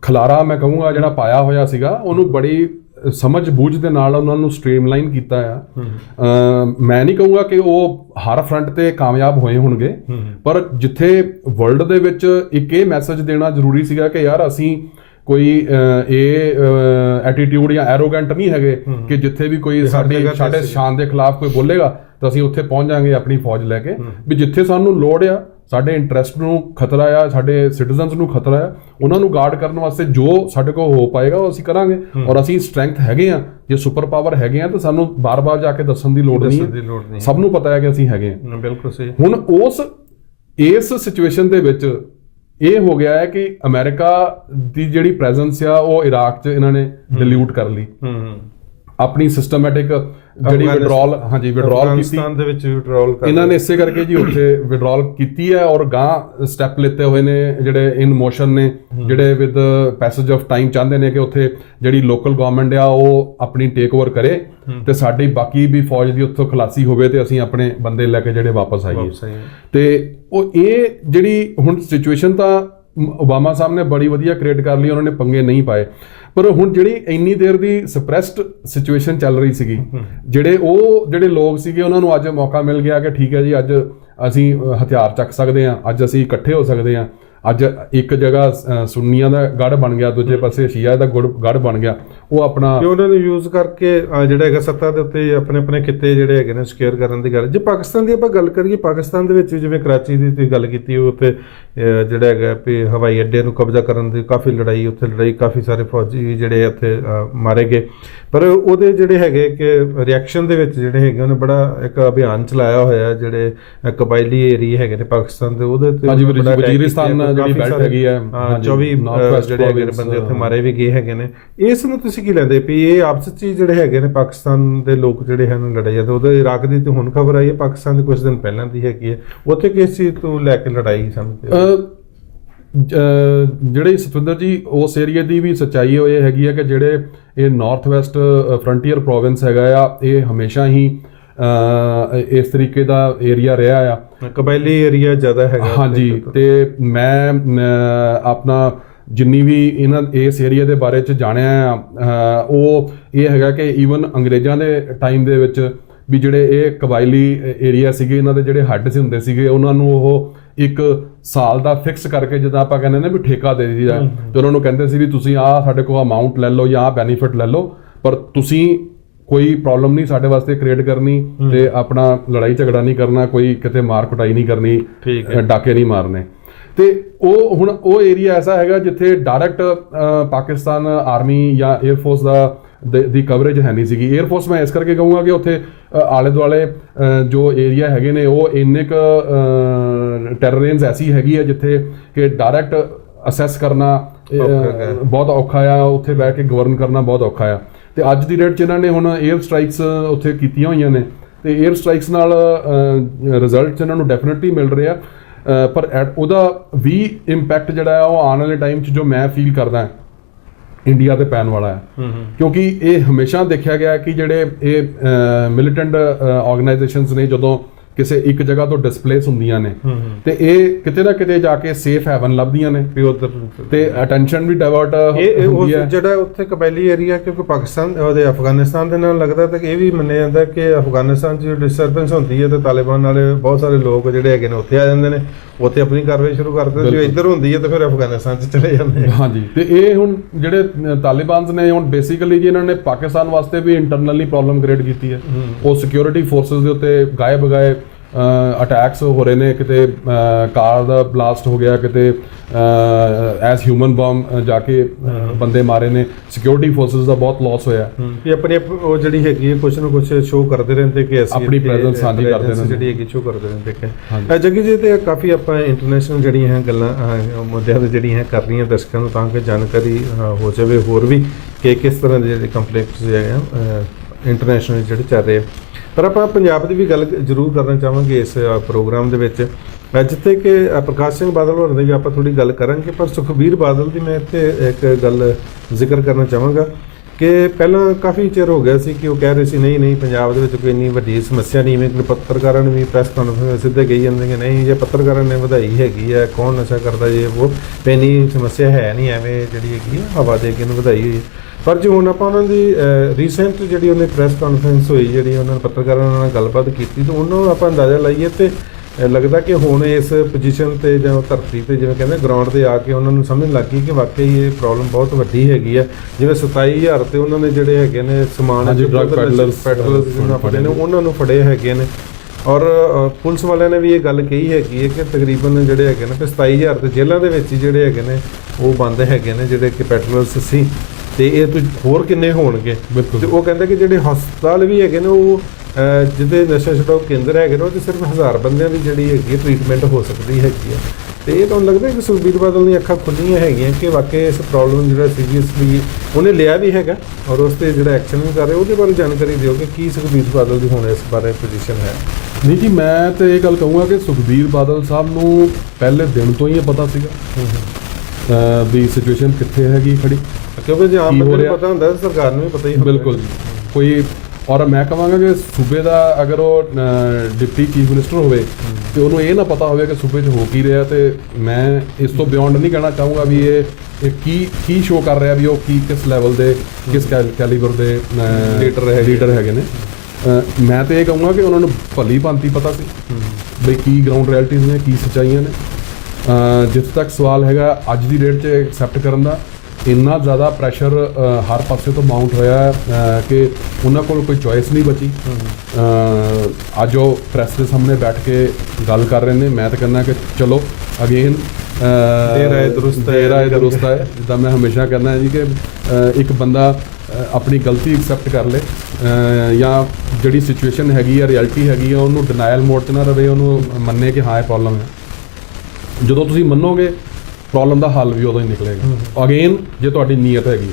ਖਲਾਰਾ ਮੈਂ ਕਹੂੰਗਾ ਜਿਹੜਾ ਪਾਇਆ ਹੋਇਆ ਸੀਗਾ, ਉਹਨੂੰ ਬੜੀ ਸਮਝ ਬੂਝ ਦੇ ਨਾਲ ਉਹਨਾਂ ਨੂੰ ਸਟ੍ਰੀਮਲਾਈਨ ਕੀਤਾ ਆ। ਮੈਂ ਨਹੀਂ ਕਹੂੰਗਾ ਕਿ ਉਹ ਹਰ ਫਰੰਟ ਤੇ ਕਾਮਯਾਬ ਹੋਏ ਹੋਣਗੇ, ਪਰ ਜਿੱਥੇ ਵਰਲਡ ਦੇ ਵਿੱਚ ਇੱਕ ਇਹ ਮੈਸੇਜ ਦੇਣਾ ਜ਼ਰੂਰੀ ਸੀਗਾ ਕਿ ਯਾਰ ਅਸੀਂ ਕੋਈ ਇਹ ਐਟੀਟਿਊਡ ਜਾਂ ਐਰੋਗੈਂਟ ਨਹੀਂ ਹੈਗੇ ਕਿ ਜਿੱਥੇ ਵੀ ਕੋਈ ਸਾਡੇ ਸ਼ਾਨ ਦੇ ਖਿਲਾਫ ਕੋਈ ਬੋਲੇਗਾ ਤਾਂ ਅਸੀਂ ਉੱਥੇ ਪਹੁੰਚ ਜਾਾਂਗੇ ਆਪਣੀ ਫੌਜ ਲੈ ਕੇ। ਵੀ ਜਿੱਥੇ ਸਾਨੂੰ ਲੋੜ ਆ, ਸਾਡੇ ਇੰਟਰਸਟ ਨੂੰ ਖਤਰਾ ਆ, ਸਾਡੇ ਸਿਟੀਜ਼ਨਸ ਨੂੰ ਖਤਰਾ ਆ, ਉਹਨਾਂ ਨੂੰ ਗਾਰਡ ਕਰਨ ਵਾਸਤੇ ਜੋ ਸਾਡੇ ਕੋਲ ਹੋ ਪਾਏਗਾ ਉਹ ਅਸੀਂ ਕਰਾਂਗੇ। ਔਰ ਅਸੀਂ ਸਟਰੈਂਥ ਹੈਗੇ ਆ, ਜੇ ਸੁਪਰ ਪਾਵਰ ਹੈਗੇ ਆ ਤਾਂ ਸਾਨੂੰ ਬਾਰ-ਬਾਰ ਜਾ ਕੇ ਦੱਸਣ ਦੀ ਲੋੜ ਨਹੀਂ, ਸਭ ਨੂੰ ਪਤਾ ਹੈ ਕਿ ਅਸੀਂ ਹੈਗੇ ਆ। ਬਿਲਕੁਲ ਸਹੀ। ਹੁਣ ਇਸ ਸਿਚੁਏਸ਼ਨ ਦੇ ਵਿੱਚ ਇਹ ਹੋ ਗਿਆ ਹੈ ਕਿ ਅਮਰੀਕਾ ਦੀ ਜਿਹੜੀ ਪ੍ਰੈਜ਼ੈਂਸ ਆ ਉਹ ਇਰਾਕ 'ਚ ਇਹਨਾਂ ਨੇ ਡਿਲੂਟ ਕਰ ਲਈ, ਆਪਣੀ ਸਿਸਟਮੈਟਿਕ ਜਿਹੜੀ ਵਿਡਰਾਲ ਕੀਤੀ ਦੇ ਵਿੱਚ ਵਿਡਰਾਲ ਇਹਨਾਂ ਨੇ ਇਸੇ ਕਰਕੇ ਜੀ ਉੱਥੇ ਵਿਡਰਾਲ ਕੀਤੀ ਹੈ। ਔਰ ਗਾਂ ਸਟੈਪ ਲਿੱਤੇ ਹੋਏ ਨੇ ਜਿਹੜੇ ਇਨ ਮੋਸ਼ਨ ਨੇ, ਜਿਹੜੇ ਵਿਦ ਪੈਸੇਜ ਆਫ ਟਾਈਮ ਚਾਹੁੰਦੇ ਨੇ ਕਿ ਉੱਥੇ ਜਿਹੜੀ ਲੋਕਲ ਗਵਰਨਮੈਂਟ ਆ ਉਹ ਆਪਣੀ ਟੇਕ ਓਵਰ ਕਰੇ ਤੇ ਸਾਡੀ ਬਾਕੀ ਵੀ ਫੌਜ ਦੀ ਉੱਥੋਂ ਖਲਾਸੀ ਹੋਵੇ ਤੇ ਅਸੀਂ ਆਪਣੇ ਬੰਦੇ ਲੈ ਕੇ ਜਿਹੜੇ ਵਾਪਸ ਆਈਏ। ਤੇ ਉਹ ਇਹ ਜਿਹੜੀ ਹੁਣ ਸਿਚੁਏਸ਼ਨ ਤਾਂ ਓਬਾਮਾ ਸਾਹਿਬ ਨੇ ਬੜੀ ਵਧੀਆ ਕ੍ਰੀਏਟ ਕਰ ਲਈ, ਉਹਨਾਂ ਨੇ ਪੰਗੇ ਨਹੀਂ ਪਾਏ। ਪਰ ਹੁਣ ਜਿਹੜੀ ਇੰਨੀ ਦੇਰ ਦੀ ਸਪਰੈਸਡ ਸਿਚੁਏਸ਼ਨ ਚੱਲ ਰਹੀ ਸੀਗੀ, ਜਿਹੜੇ ਲੋਕ ਸੀਗੇ ਉਹਨਾਂ ਨੂੰ ਅੱਜ ਮੌਕਾ ਮਿਲ ਗਿਆ ਕਿ ਠੀਕ ਹੈ ਜੀ, ਅੱਜ ਅਸੀਂ ਹਥਿਆਰ ਚੱਕ ਸਕਦੇ ਹਾਂ, ਅੱਜ ਅਸੀਂ ਇਕੱਠੇ ਹੋ ਸਕਦੇ ਹਾਂ। ਅੱਜ ਇੱਕ ਜਗ੍ਹਾ ਸੁੰਨੀਆਂ ਦਾ ਗੜ ਬਣ ਗਿਆ, ਦੂਜੇ ਪਾਸੇ ਸ਼ੀਆ ਦਾ ਗੜ ਬਣ ਗਿਆ। ਉਹ ਆਪਣਾ ਉਹਨਾਂ ਨੂੰ ਯੂਜ਼ ਕਰਕੇ ਜਿਹੜਾ ਹੈਗਾ ਸੱਤਾ ਦੇ ਉੱਤੇ ਆਪਣੇ ਆਪਣੇ ਖਿੱਤੇ ਜਿਹੜੇ ਹੈਗੇ ਨੇ ਸਿਕਿਉਰ ਕਰਨ ਦੀ ਗੱਲ। ਜੇ ਪਾਕਿਸਤਾਨ ਦੀ ਆਪਾਂ ਗੱਲ ਕਰੀਏ, ਪਾਕਿਸਤਾਨ ਦੇ ਵਿੱਚ ਜਿਵੇਂ ਕਰਾਚੀ ਦੀ ਤੁਸੀਂ ਗੱਲ ਕੀਤੀ, ਉੱਥੇ ਜਿਹੜਾ ਹੈਗਾ ਵੀ ਹਵਾਈ ਅੱਡੇ ਨੂੰ ਕਬਜ਼ਾ ਕਰਨ ਦੀ ਕਾਫੀ ਲੜਾਈ, ਕਾਫੀ ਸਾਰੇ ਫੌਜੀ ਜਿਹੜੇ ਉੱਥੇ ਮਾਰੇ ਗਏ। ਪਰ ਉਹਦੇ ਜਿਹੜੇ ਹੈਗੇ ਕਿ ਰਿਐਕਸ਼ਨ ਦੇ ਵਿੱਚ ਜਿਹੜੇ ਹੈਗੇ ਉਹਨੇ ਬੜਾ ਇੱਕ ਅਭਿਆਨ ਚਲਾਇਆ ਹੋਇਆ, ਜਿਹੜੇ ਕਬਾਇਲੀ ਏਰੀਆ ਹੈਗੇ ਨੇ ਪਾਕਿਸਤਾਨ ਦੇ, ਉਹਦੇ ਤੇ ਵਜ਼ੀਰਿਸਤਾਨ ਜਿਹੜੀ ਬੈਲਟ ਹੈਗੀ ਹੈ, 24 ਜਿਹੜੇ ਹੈਗੇ ਬੰਦੇ ਉੱਥੇ ਮਾਰੇ ਵੀ ਗਏ ਹੈਗੇ ਨੇ। ਇਸ ਨੂੰ ਤੁਸੀਂ ਕੀ ਲੈਂਦੇ ਵੀ ਇਹ ਆਪਸ 'ਚ ਹੀ ਜਿਹੜੇ ਹੈਗੇ ਨੇ ਪਾਕਿਸਤਾਨ ਦੇ ਲੋਕ ਜਿਹੜੇ ਹਨ ਲੜਾਈ ਜਾਂਦੇ? ਉਹਦੇ ਇਰਾਕ ਦੀ ਤੇ ਹੁਣ ਖਬਰ ਆਈ ਹੈ, ਪਾਕਿਸਤਾਨ ਦੇ ਕੁਝ ਦਿਨ ਪਹਿਲਾਂ ਦੀ ਹੈਗੀ ਹੈ, ਉੱਥੇ ਕਿਸ ਚੀਜ਼ ਤੋਂ ਲੈ ਕੇ ਲੜਾਈ ਸਮਝਦੇ? ਜਿਹੜੇ ਸਤਵਿੰਦਰ ਜੀ ਉਸ ਏਰੀਆ ਦੀ ਵੀ ਸੱਚਾਈ ਇਹ ਹੈਗੀ ਹੈ ਕਿ ਜਿਹੜੇ ਇਹ ਨਾਰਥ ਵੈਸਟ ਫਰੰਟੀਅਰ ਪ੍ਰੋਵਿੰਸ ਹੈਗਾ ਆ, ਇਹ ਹਮੇਸ਼ਾ ਹੀ ਇਸ ਤਰੀਕੇ ਦਾ ਏਰੀਆ ਰਿਹਾ ਆ, ਕਬਾਇਲੀ ਏਰੀਆ ਜ਼ਿਆਦਾ ਹੈਗਾ। ਹਾਂਜੀ, ਤੇ ਮੈਂ ਆਪਣਾ ਜਿੰਨੀ ਵੀ ਇਸ ਏਰੀਆ ਦੇ ਬਾਰੇ 'ਚ ਜਾਣਿਆ ਆ, ਉਹ ਇਹ ਹੈਗਾ ਕਿ ਈਵਨ ਅੰਗਰੇਜ਼ਾਂ ਦੇ ਟਾਈਮ ਦੇ ਵਿੱਚ ਵੀ ਜਿਹੜੇ ਇਹ ਕਬਾਇਲੀ ਏਰੀਆ ਸੀਗੇ, ਇਹਨਾਂ ਦੇ ਜਿਹੜੇ ਹੈੱਡ ਹੁੰਦੇ ਸੀਗੇ, ਉਹਨਾਂ ਨੂੰ ਉਹ ਇੱਕ ਸਾਲ ਦਾ ਫਿਕਸ ਕਰਕੇ, ਜਿੱਦਾਂ ਆਪਾਂ ਕਹਿੰਦੇ ਨੇ ਵੀ ਠੇਕਾ ਦੇ ਦਿੱਤਾ, ਤੇ ਉਹਨਾਂ ਨੂੰ ਕਹਿੰਦੇ ਸੀ ਵੀ ਤੁਸੀਂ ਆਹ ਸਾਡੇ ਕੋਲ ਅਮਾਊਂਟ ਲੈ ਲਓ ਜਾਂ ਆਹ ਬੈਨੀਫਿਟ ਲੈ ਲਓ, ਪਰ ਤੁਸੀਂ ਕੋਈ ਪ੍ਰੋਬਲਮ ਨਹੀਂ ਸਾਡੇ ਵਾਸਤੇ ਕ੍ਰੀਏਟ ਕਰਨੀ ਤੇ ਆਪਣਾ ਲੜਾਈ ਝਗੜਾ ਨਹੀਂ ਕਰਨਾ, ਕੋਈ ਕਿਤੇ ਮਾਰ ਕੁਟਾਈ ਨਹੀਂ ਕਰਨੀ, ਡਾਕੇ ਨਹੀਂ ਮਾਰਨੇ। ਤੇ ਉਹ ਹੁਣ ਉਹ ਏਰੀਆ ਐਸਾ ਹੈਗਾ ਜਿੱਥੇ ਡਾਇਰੈਕਟ ਪਾਕਿਸਤਾਨ ਆਰਮੀ ਜਾਂ 에ਅਰਫੋਰਸ ਦੀ ਕਵਰੇਜ ਹੈ ਨਹੀਂ ਸੀਗੀ। 에ਅਰਫੋਰਸ ਮੈਂ ਇਸ ਕਰਕੇ ਕਹੂੰਗਾ ਕਿ ਉੱਥੇ ਆਲੇ ਦੁਆਲੇ ਜੋ ਏਰੀਆ ਹੈਗੇ ਨੇ ਉਹ ਇੰਨੇ ਕੁ ਟੈਰਰੇਨਸ ਐਸੀ ਹੈਗੀ ਹੈ ਜਿੱਥੇ ਕਿ ਡਾਇਰੈਕਟ ਅਸੈਸ ਕਰਨਾ ਬਹੁਤ ਔਖਾ ਆ, ਉੱਥੇ ਬਹਿ ਕੇ ਗਵਰਨ ਕਰਨਾ ਬਹੁਤ ਔਖਾ ਆ। ਤੇ ਅੱਜ ਦੀ ਡੇਟ 'ਚ ਇਹਨਾਂ ਨੇ ਹੁਣ 에ਅਰ ਸਟ੍ਰਾਈਕਸ ਉੱਥੇ ਕੀਤੀਆਂ ਹੋਈਆਂ ਨੇ, ਤੇ 에ਅਰ ਸਟ੍ਰਾਈਕਸ ਨਾਲ ਰਿਜ਼ਲਟਸ ਇਹਨਾਂ ਨੂੰ ਡੈਫੀਨਿਟਲੀ ਮਿਲ ਰਿਹਾ, ਪਰ ਉਹਦਾ ਵੀ ਇੰਪੈਕਟ ਜਿਹੜਾ ਆ ਉਹ ਆਉਣ ਵਾਲੇ ਟਾਈਮ 'ਚ ਜੋ ਮੈਂ ਫੀਲ ਕਰਦਾ ਇੰਡੀਆ ਤੇ ਪੈਣ ਵਾਲਾ ਹੈ, ਕਿਉਂਕਿ ਇਹ ਹਮੇਸ਼ਾ ਦੇਖਿਆ ਗਿਆ ਕਿ ਜਿਹੜੇ ਇਹ ਮਿਲੀਟੈਂਟ ਆਰਗੇਨਾਈਜੇਸ਼ਨਸ ਨੇ ਜਦੋਂ ਕਿਸੇ ਇੱਕ ਜਗ੍ਹਾ ਤੋਂ ਡਿਸਪਲੇਸ ਹੁੰਦੀਆਂ ਨੇ ਤੇ ਇਹ ਕਿਤੇ ਨਾ ਕਿਤੇ ਜਾ ਕੇ ਸੇਫ ਹੈਵਨ ਲੱਭਦੀਆਂ ਨੇ ਤੇ ਅਟੈਂਸ਼ਨ ਵੀ ਡਾਇਵਰਟ ਹੁੰਦੀ ਹੈ। ਜਿਹੜਾ ਉੱਥੇ ਕਬਾਇਲੀ ਏਰੀਆ, ਕਿਉਂਕਿ ਪਾਕਿਸਤਾਨ ਉਹਦੇ ਅਫਗਾਨਿਸਤਾਨ ਦੇ ਨਾਲ ਲੱਗਦਾ, ਤਾਂ ਇਹ ਵੀ ਮੰਨਿਆ ਜਾਂਦਾ ਕਿ ਅਫਗਾਨਿਸਤਾਨ 'ਚ ਡਿਸਟਰਬੈਂਸ ਹੁੰਦੀ ਹੈ ਤੇ ਤਾਲਿਬਾਨ ਵਾਲੇ ਬਹੁਤ ਸਾਰੇ ਲੋਕ ਜਿਹੜੇ ਹੈਗੇ ਨੇ ਉੱਥੇ ਆ ਜਾਂਦੇ ਨੇ, ਉੱਥੇ ਆਪਣੀ ਕਾਰਵਾਈ ਸ਼ੁਰੂ ਕਰ ਦਿੰਦੇ, ਜੋ ਇੱਧਰ ਹੁੰਦੀ ਹੈ ਤਾਂ ਫਿਰ ਅਫਗਾਨਿਸਤਾਨ 'ਚ ਚਲੇ ਜਾਂਦੇ। ਹਾਂਜੀ, ਤੇ ਇਹ ਹੁਣ ਜਿਹੜੇ ਤਾਲਿਬਾਨਸ ਨੇ ਹੁਣ ਬੇਸਿਕਲੀ ਜੀ ਇਹਨਾਂ ਨੇ ਪਾਕਿਸਤਾਨ ਵਾਸਤੇ ਵੀ ਇੰਟਰਨਲੀ ਪ੍ਰੋਬਲਮ ਕ੍ਰੀਏਟ ਕੀਤੀ ਹੈ। ਉਹ ਸਿਕਿਉਰਿਟੀ ਫੋਰਸਿਸ ਦੇ ਉੱਤੇ ਗਾਏ ਬਗਾਏ ਅਟੈਕਸ ਹੋ ਰਹੇ ਨੇ, ਕਿਤੇ ਕਾਰ ਦਾ ਬਲਾਸਟ ਹੋ ਗਿਆ, ਕਿਤੇ ਐਸ ਹਿਊਮਨ ਬੰਬ ਜਾ ਕੇ ਬੰਦੇ ਮਾਰੇ ਨੇ, ਸਿਕਿਉਰਿਟੀ ਫੋਰਸਿਸ ਦਾ ਬਹੁਤ ਲਾਸ ਹੋਇਆ। ਵੀ ਆਪਣੀ ਉਹ ਜਿਹੜੀ ਹੈਗੀ ਹੈ ਕੁਛ ਨਾ ਕੁਛ ਸ਼ੋਅ ਕਰਦੇ ਰਹਿੰਦੇ ਕਿ ਅਸੀਂ ਆਪਣੀ ਪ੍ਰੈਜ਼ੈਂਸ ਸਾਂਝੀ ਕਰਦੇ ਨੇ, ਜਿਹੜੀ ਹੈਗੀ ਸ਼ੋਅ ਕਰਦੇ ਰਹਿੰਦੇ। ਜੱਗੀ ਜੀ, ਤੇ ਕਾਫੀ ਆਪਾਂ ਇੰਟਰਨੈਸ਼ਨਲ ਜਿਹੜੀਆਂ ਹੈ ਗੱਲਾਂ ਮੁੱਦਿਆਂ ਤੇ ਜਿਹੜੀਆਂ ਹੈ ਕਰ ਰਹੀਆਂ ਦਰਸ਼ਕਾਂ ਨੂੰ, ਤਾਂ ਕਿ ਜਾਣਕਾਰੀ ਹੋ ਜਾਵੇ ਹੋਰ ਵੀ ਕਿ ਕਿਸ ਤਰ੍ਹਾਂ ਦੇ ਜਿਹੜੇ ਕੰਫਲਿਕਟਸ ਜਿਹੜੇ ਆ ਇੰਟਰਨੈਸ਼ਨਲ ਜਿਹੜੇ ਚੱਲ ਰਹੇ। ਪਰ ਆਪਾਂ ਪੰਜਾਬ ਦੀ ਵੀ ਗੱਲ ਜ਼ਰੂਰ ਕਰਨਾ ਚਾਹਾਂਗੇ ਇਸ ਪ੍ਰੋਗਰਾਮ ਦੇ ਵਿੱਚ, ਜਿੱਥੇ ਕਿ ਪ੍ਰਕਾਸ਼ ਸਿੰਘ ਬਾਦਲ ਹੋਰਾਂ ਦੀ ਵੀ ਆਪਾਂ ਥੋੜੀ ਗੱਲ ਕਰਾਂਗੇ, ਪਰ ਸੁਖਬੀਰ ਬਾਦਲ ਦੀ ਮੈਂ ਇੱਥੇ ਇੱਕ ਗੱਲ ਜ਼ਿਕਰ ਕਰਨਾ ਚਾਹਾਂਗਾ ਕਿ ਪਹਿਲਾਂ ਕਾਫੀ ਚਿਰ ਹੋ ਗਿਆ ਸੀ ਕਿ ਉਹ ਕਹਿ ਰਹੇ ਸੀ ਨਹੀਂ ਪੰਜਾਬ ਦੇ ਵਿੱਚ ਕੋਈ ਇੰਨੀ ਵੱਡੀ ਸਮੱਸਿਆ ਨਹੀਂ, ਮੈਂ ਪੱਤਰਕਾਰਾਂ ਨੂੰ ਵੀ ਪ੍ਰੈਸ ਕਾਨਫਰੰਸ ਸਿੱਧੇ ਕਹੀ ਜਾਂਦੇ ਕਿ ਨਹੀਂ, ਜੇ ਪੱਤਰਕਾਰਾਂ ਨੇ ਵਧਾਈ ਹੈਗੀ ਹੈ, ਕੌਣ ਨਸ਼ਾ ਕਰਦਾ ਜੇ ਉਹ, ਇੰਨੀ ਸਮੱਸਿਆ ਹੈ ਨਹੀਂ, ਐਵੇਂ ਜਿਹੜੀ ਹੈਗੀ ਹਵਾ ਦੇ ਕੇ ਇਹਨੂੰ ਵਧਾਈ ਹੋਈ। ਪਰ ਜੇ ਹੁਣ ਆਪਾਂ ਉਹਨਾਂ ਦੀ ਰੀਸੈਂਟ ਜਿਹੜੀ ਉਹਨੇ ਪ੍ਰੈਸ ਕਾਨਫਰੰਸ ਹੋਈ, ਜਿਹੜੀ ਉਹਨਾਂ ਨੇ ਪੱਤਰਕਾਰਾਂ ਨਾਲ ਗੱਲਬਾਤ ਕੀਤੀ, ਤਾਂ ਉਹਨੂੰ ਆਪਾਂ ਅੰਦਾਜ਼ਾ ਲਾਈਏ ਤੇ ਲੱਗਦਾ ਕਿ ਹੁਣ ਇਸ ਪੋਜੀਸ਼ਨ ਤੇ ਜਾਂ ਧਰਤੀ ਤੇ ਜਿਵੇਂ ਕਹਿੰਦੇ ਗਰਾਊਂਡ ਤੇ ਆ ਕੇ ਉਹਨਾਂ ਨੂੰ ਸਮਝ ਲੱਗ ਗਈ ਕਿ ਵਾਕਈ ਇਹ ਪ੍ਰੋਬਲਮ ਬਹੁਤ ਵੱਡੀ ਹੈਗੀ ਹੈ। ਜਿਵੇਂ 27,000 ਤੇ ਉਹਨਾਂ ਨੇ ਜਿਹੜੇ ਹੈਗੇ ਨੇ ਸਮਾਨ ਪੈਡਲਰਸ ਫੜੇ ਨੇ, ਉਹਨਾਂ ਨੂੰ ਫੜੇ ਹੈਗੇ ਨੇ, ਔਰ ਪੁਲਿਸ ਵਾਲਿਆਂ ਨੇ ਵੀ ਇਹ ਗੱਲ ਕਹੀ ਹੈਗੀ ਹੈ ਕਿ ਤਕਰੀਬਨ ਜਿਹੜੇ ਹੈਗੇ ਨੇ 27,000 ਤੇ ਜੇਲ੍ਹਾਂ ਦੇ ਵਿੱਚ ਹੀ ਜਿਹੜੇ ਹੈਗੇ ਨੇ ਉਹ ਬੰਦ ਹੈਗੇ ਨੇ ਜਿਹੜੇ ਕਿ ਪੈਡਲਰਸ ਸੀ, ਤੇ ਇਹ ਤੋਂ ਹੋਰ ਕਿੰਨੇ ਹੋਣਗੇ। ਤੇ ਉਹ ਕਹਿੰਦੇ ਕਿ ਜਿਹੜੇ ਹਸਪਤਾਲ ਵੀ ਹੈਗੇ ਨੇ ਉਹ ਜਿਹਦੇ ਨਸ਼ਾ ਛੁਡਾਊ ਕੇਂਦਰ ਹੈਗੇ ਨੇ ਉਹ 'ਚ ਸਿਰਫ 1000 ਬੰਦਿਆਂ ਦੀ ਜਿਹੜੀ ਹੈਗੀ ਟ੍ਰੀਟਮੈਂਟ ਹੋ ਸਕਦੀ ਹੈਗੀ ਹੈ। ਤੇ ਇਹ ਤੁਹਾਨੂੰ ਲੱਗਦਾ ਕਿ ਸੁਖਬੀਰ ਬਾਦਲ ਦੀਆਂ ਅੱਖਾਂ ਖੁੱਲੀਆਂ ਹੈਗੀਆਂ ਕਿ ਵਾਕਈ ਇਸ ਪ੍ਰੋਬਲਮ ਜਿਹੜਾ ਸੀਰੀਅਸਲੀ ਉਹਨੇ ਲਿਆ ਵੀ ਹੈਗਾ ਔਰ ਉਸ 'ਤੇ ਜਿਹੜਾ ਐਕਸ਼ਨ ਵੀ ਕਰ ਰਿਹਾ, ਉਹਦੇ ਬਾਰੇ ਜਾਣਕਾਰੀ ਦਿਓ ਕਿ ਕੀ ਸੁਖਬੀਰ ਬਾਦਲ ਦੀ ਹੁਣ ਇਸ ਬਾਰੇ ਪੋਜੀਸ਼ਨ ਹੈ। ਨਹੀਂ ਜੀ, ਮੈਂ ਤਾਂ ਇਹ ਗੱਲ ਕਹੂੰਗਾ ਕਿ ਸੁਖਬੀਰ ਬਾਦਲ ਸਾਹਿਬ ਨੂੰ ਪਹਿਲੇ ਦਿਨ ਤੋਂ ਹੀ ਇਹ ਪਤਾ ਸੀਗਾ ਵੀ ਸਿਚੁਏਸ਼ਨ ਕਿੱਥੇ ਹੈਗੀ ਖੜੀ, ਕਿਉਂਕਿ ਜੇ ਆਮ ਬੰਦੇ ਨੂੰ ਪਤਾ ਹੁੰਦਾ ਤਾਂ ਸਰਕਾਰ ਨੂੰ ਵੀ ਪਤਾ ਹੀ ਹੁੰਦਾ। ਬਿਲਕੁਲ ਜੀ, ਕੋਈ ਔਰ ਮੈਂ ਕਹਾਂਗਾ ਕਿ ਸੂਬੇ ਦਾ ਅਗਰ ਉਹ ਡਿਪਟੀ ਚੀਫ ਮਿਨਿਸਟਰ ਹੋਵੇ ਤੇ ਉਹਨੂੰ ਇਹ ਨਾ ਪਤਾ ਹੋਵੇ ਕਿ ਸੂਬੇ 'ਚ ਹੋ ਕੀ ਰਿਹਾ, ਤੇ ਮੈਂ ਇਸ ਤੋਂ ਬਿਯੋਂਡ ਨਹੀਂ ਕਹਿਣਾ ਚਾਹੂੰਗਾ ਵੀ ਇਹ ਕੀ ਸ਼ੋਅ ਕਰ ਰਿਹਾ, ਵੀ ਉਹ ਕਿਸ ਲੈਵਲ ਦੇ ਕਿਸ ਕੈਲੀਬਰ ਦੇ ਲੀਡਰ ਹੈਗੇ ਨੇ। ਮੈਂ ਤਾਂ ਇਹ ਕਹੂੰਗਾ ਕਿ ਉਹਨਾਂ ਨੂੰ ਭਲੀ ਭਾਂਤੀ ਪਤਾ ਸੀ ਬਈ ਕੀ ਗਰਾਊਂਡ ਰਿਐਲਿਟੀਜ਼ ਨੇ, ਕੀ ਸੱਚਾਈਆਂ ਨੇ। ਜਿੱਥੇ ਤੱਕ ਸਵਾਲ ਹੈਗਾ ਅੱਜ ਦੀ ਡੇਟ 'ਚ ਐਕਸੈਪਟ ਕਰਨ ਦਾ, ਇੰਨਾ ਜ਼ਿਆਦਾ ਪ੍ਰੈਸ਼ਰ ਹਰ ਪਾਸੇ ਤੋਂ ਮਾਊਂਟ ਹੋਇਆ ਕਿ ਉਹਨਾਂ ਕੋਲ ਕੋਈ ਚੋਇਸ ਨਹੀਂ ਬਚੀ। ਅੱਜ ਉਹ ਪ੍ਰੈਸ ਦੇ ਸਾਹਮਣੇ ਬੈਠ ਕੇ ਗੱਲ ਕਰ ਰਹੇ ਨੇ। ਮੈਂ ਤਾਂ ਕਹਿੰਦਾ ਕਿ ਚਲੋ ਅਗੇਨ ਦੇਰ ਆਏ ਦਰੁਸਤ ਹੈ, ਜਿੱਦਾਂ ਮੈਂ ਹਮੇਸ਼ਾ ਕਹਿੰਦਾ ਜੀ ਕਿ ਇੱਕ ਬੰਦਾ ਆਪਣੀ ਗਲਤੀ ਐਕਸੈਪਟ ਕਰ ਲੇ ਜਾਂ ਜਿਹੜੀ ਸਿਚੁਏਸ਼ਨ ਹੈਗੀ ਆ, ਰਿਐਲਿਟੀ ਹੈਗੀ ਆ, ਉਹਨੂੰ ਡਿਨਾਇਲ ਮੋਡ 'ਚ ਨਾ ਰਵੇ, ਉਹਨੂੰ ਮੰਨੇ ਕਿ ਹਾਂ ਇਹ ਪ੍ਰੋਬਲਮ ਹੈ। ਜਦੋਂ ਤੁਸੀਂ ਮੰਨੋਗੇ ਪ੍ਰੋਬਲਮ ਦਾ ਹੱਲ ਵੀ ਉਦੋਂ ਹੀ ਨਿਕਲੇਗਾ। ਅਗੇਨ ਜੇ ਤੁਹਾਡੀ ਨੀਅਤ ਹੈਗੀ,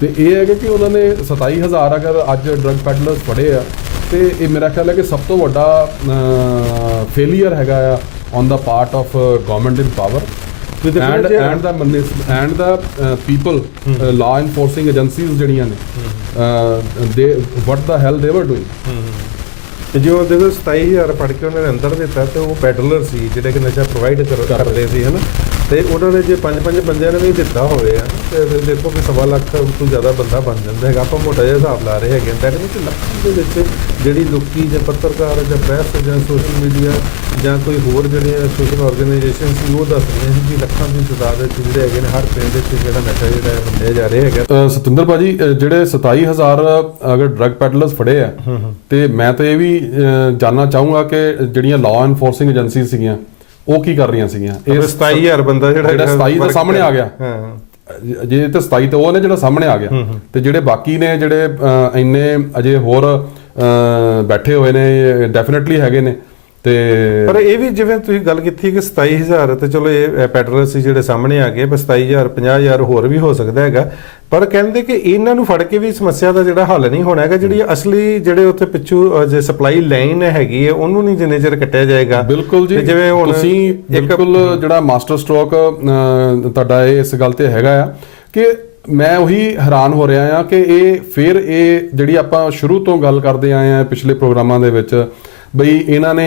ਤੇ ਇਹ ਹੈਗਾ ਕਿ ਉਹਨਾਂ ਨੇ 27000 ਅਗਰ ਅੱਜ ਡਰੱਗ ਪੈਡਲਰਸ ਫੜੇ ਆ ਤੇ ਇਹ ਮੇਰਾ ਖਿਆਲ ਹੈ ਕਿ ਸਭ ਤੋਂ ਵੱਡਾ ਫੇਲੀਅਰ ਹੈਗਾ ਆ on the part of government in power and the people law enforcing agencies ਜਿਹੜੀਆਂ ਨੇ they what the hell they were doing ਤੇ ਜੋ ਦੇਖੋ 27000 ਫੜ ਕੇ ਉਹਨਾਂ ਨੇ ਅੰਦਰ ਦਿੱਤਾ ਤੇ ਉਹ ਪੈਡਲਰ ਸੀ ਜਿਹੜੇ ਕਿ ਨਸ਼ਾ ਪ੍ਰੋਵਾਈਡ ਕਰਦੇ ਸੀ ਹਨਾ ਤੇ ਉਹਨਾਂ ਨੇ ਜੇ 5 ਬੰਦਿਆਂ ਨੇ ਵੀ ਦਿੱਤਾ ਹੋਵੇ ਆ ਤੇ ਦੇਖੋ ਕਿ 1.25 ਲੱਖ ਤੋਂ ਜ਼ਿਆਦਾ ਬੰਦਾ ਬਣ ਜਾਂਦਾ ਹੈਗਾ। ਆਪਾਂ ਮੋਟਾ ਜਿਹਾ ਹਿਸਾਬ ਲਾ ਰਹੇ ਹੈਗੇ ਤਾਂ ਵਿੱਚ ਲੱਖਾਂ ਦੇ ਵਿੱਚ ਜਿਹੜੀ ਲੋਕੀ ਜਾਂ ਪੱਤਰਕਾਰ ਜਾਂ ਪ੍ਰੈਸ ਜਾਂ ਸੋਸ਼ਲ ਮੀਡੀਆ ਜਾਂ ਕੋਈ ਹੋਰ ਜਿਹੜੀਆਂ ਸੋਸ਼ਲ ਆਰਗੇਨਾਈਜੇਸ਼ਨ ਸੀ ਉਹ ਦੱਸ ਰਹੀਆਂ ਸੀ ਕਿ ਲੱਖਾਂ ਦੀ ਤਾਦਾਦ ਵਿੱਚ ਜਿਹੜੇ ਹੈਗੇ ਨੇ ਹਰ ਪਿੰਡ ਵਿੱਚ ਜਿਹੜਾ ਨਸ਼ਾ ਜਿਹੜਾ ਵੰਡਿਆ ਜਾ ਰਿਹਾ ਹੈਗਾ। ਸਤਿੰਦਰ ਭਾਜੀ ਜਿਹੜੇ 27000 ਅਗਰ ਡਰੱਗ ਪੈਡਲਰਸ ਫੜੇ ਆ ਤੇ ਮੈਂ ਤਾਂ ਇਹ ਵੀ ਜਾਨਣਾ ਚਾਹੂੰਗਾ ਕਿ ਜਿਹੜੀਆਂ ਲਾਅ ਐਨਫੋਰਸਿੰਗ ਏਜੰਸੀ ਸੀਗੀਆਂ ਉਹ ਕੀ ਕਰ ਰਹੀਆਂ ਸੀਗੀਆਂ। ਇਹ 27000 ਬੰਦਾ ਜਿਹੜਾ 27 ਦਾ ਸਾਹਮਣੇ ਆ ਗਿਆ ਜੇ ਤੇ 27 ਤੇ ਉਹ ਨੇ ਜਿਹੜਾ ਸਾਹਮਣੇ ਆ ਗਿਆ ਤੇ ਜਿਹੜੇ ਬਾਕੀ ਨੇ ਜਿਹੜੇ ਇੰਨੇ ਅਜੇ ਹੋਰ ਬੈਠੇ ਹੋਏ ਨੇ ਡੈਫੀਨਿਟਲੀ ਹੈਗੇ ਨੇ ਤੇ ਪਰ ਇਹ ਵੀ ਜਿਵੇਂ ਤੁਸੀਂ ਗੱਲ ਕੀਤੀ ਕਿ 27000 ਤੇ ਚਲੋ ਇਹ ਪੈਟਰਲ ਸੀ ਜਿਹੜੇ ਸਾਹਮਣੇ ਆ ਗਏ, ਪਰ 27000 50000 ਹੋਰ ਵੀ ਹੋ ਸਕਦਾ ਹੈਗਾ। ਪਰ ਕਹਿੰਦੇ ਕਿ ਇਹਨਾਂ ਨੂੰ ਫੜ ਕੇ ਵੀ ਸਮੱਸਿਆ ਦਾ ਜਿਹੜਾ ਹੱਲ ਨਹੀਂ ਹੋਣਾ ਹੈਗਾ। ਜਿਹੜੀ ਅਸਲੀ ਜਿਹੜੇ ਉੱਥੇ ਪਿੱਛੋਂ ਜੇ ਸਪਲਾਈ ਲਾਈਨ ਹੈਗੀ ਹੈ ਉਹਨੂੰ ਨਹੀਂ ਜਿੰਨੇ ਚਿਰ ਕੱਟਿਆ ਜਾਏਗਾ। ਬਿਲਕੁਲ ਜੀ, ਜਿਵੇਂ ਹੁਣ ਤੁਸੀਂ ਬਿਲਕੁਲ ਜਿਹੜਾ ਮਾਸਟਰ ਸਟ੍ਰੋਕ ਤੁਹਾਡਾ ਇਸ ਗੱਲ ਤੇ ਹੈਗਾ ਆ ਕਿ ਮੈਂ ਉਹੀ ਹੈਰਾਨ ਹੋ ਰਿਹਾ ਆ ਕਿ ਇਹ ਜਿਹੜੀ ਆਪਾਂ ਸ਼ੁਰੂ ਤੋਂ ਗੱਲ ਕਰਦੇ ਆਏ ਆ ਪਿਛਲੇ ਪ੍ਰੋਗਰਾਮਾਂ ਦੇ ਵਿੱਚ ਬਈ ਇਹਨਾਂ ਨੇ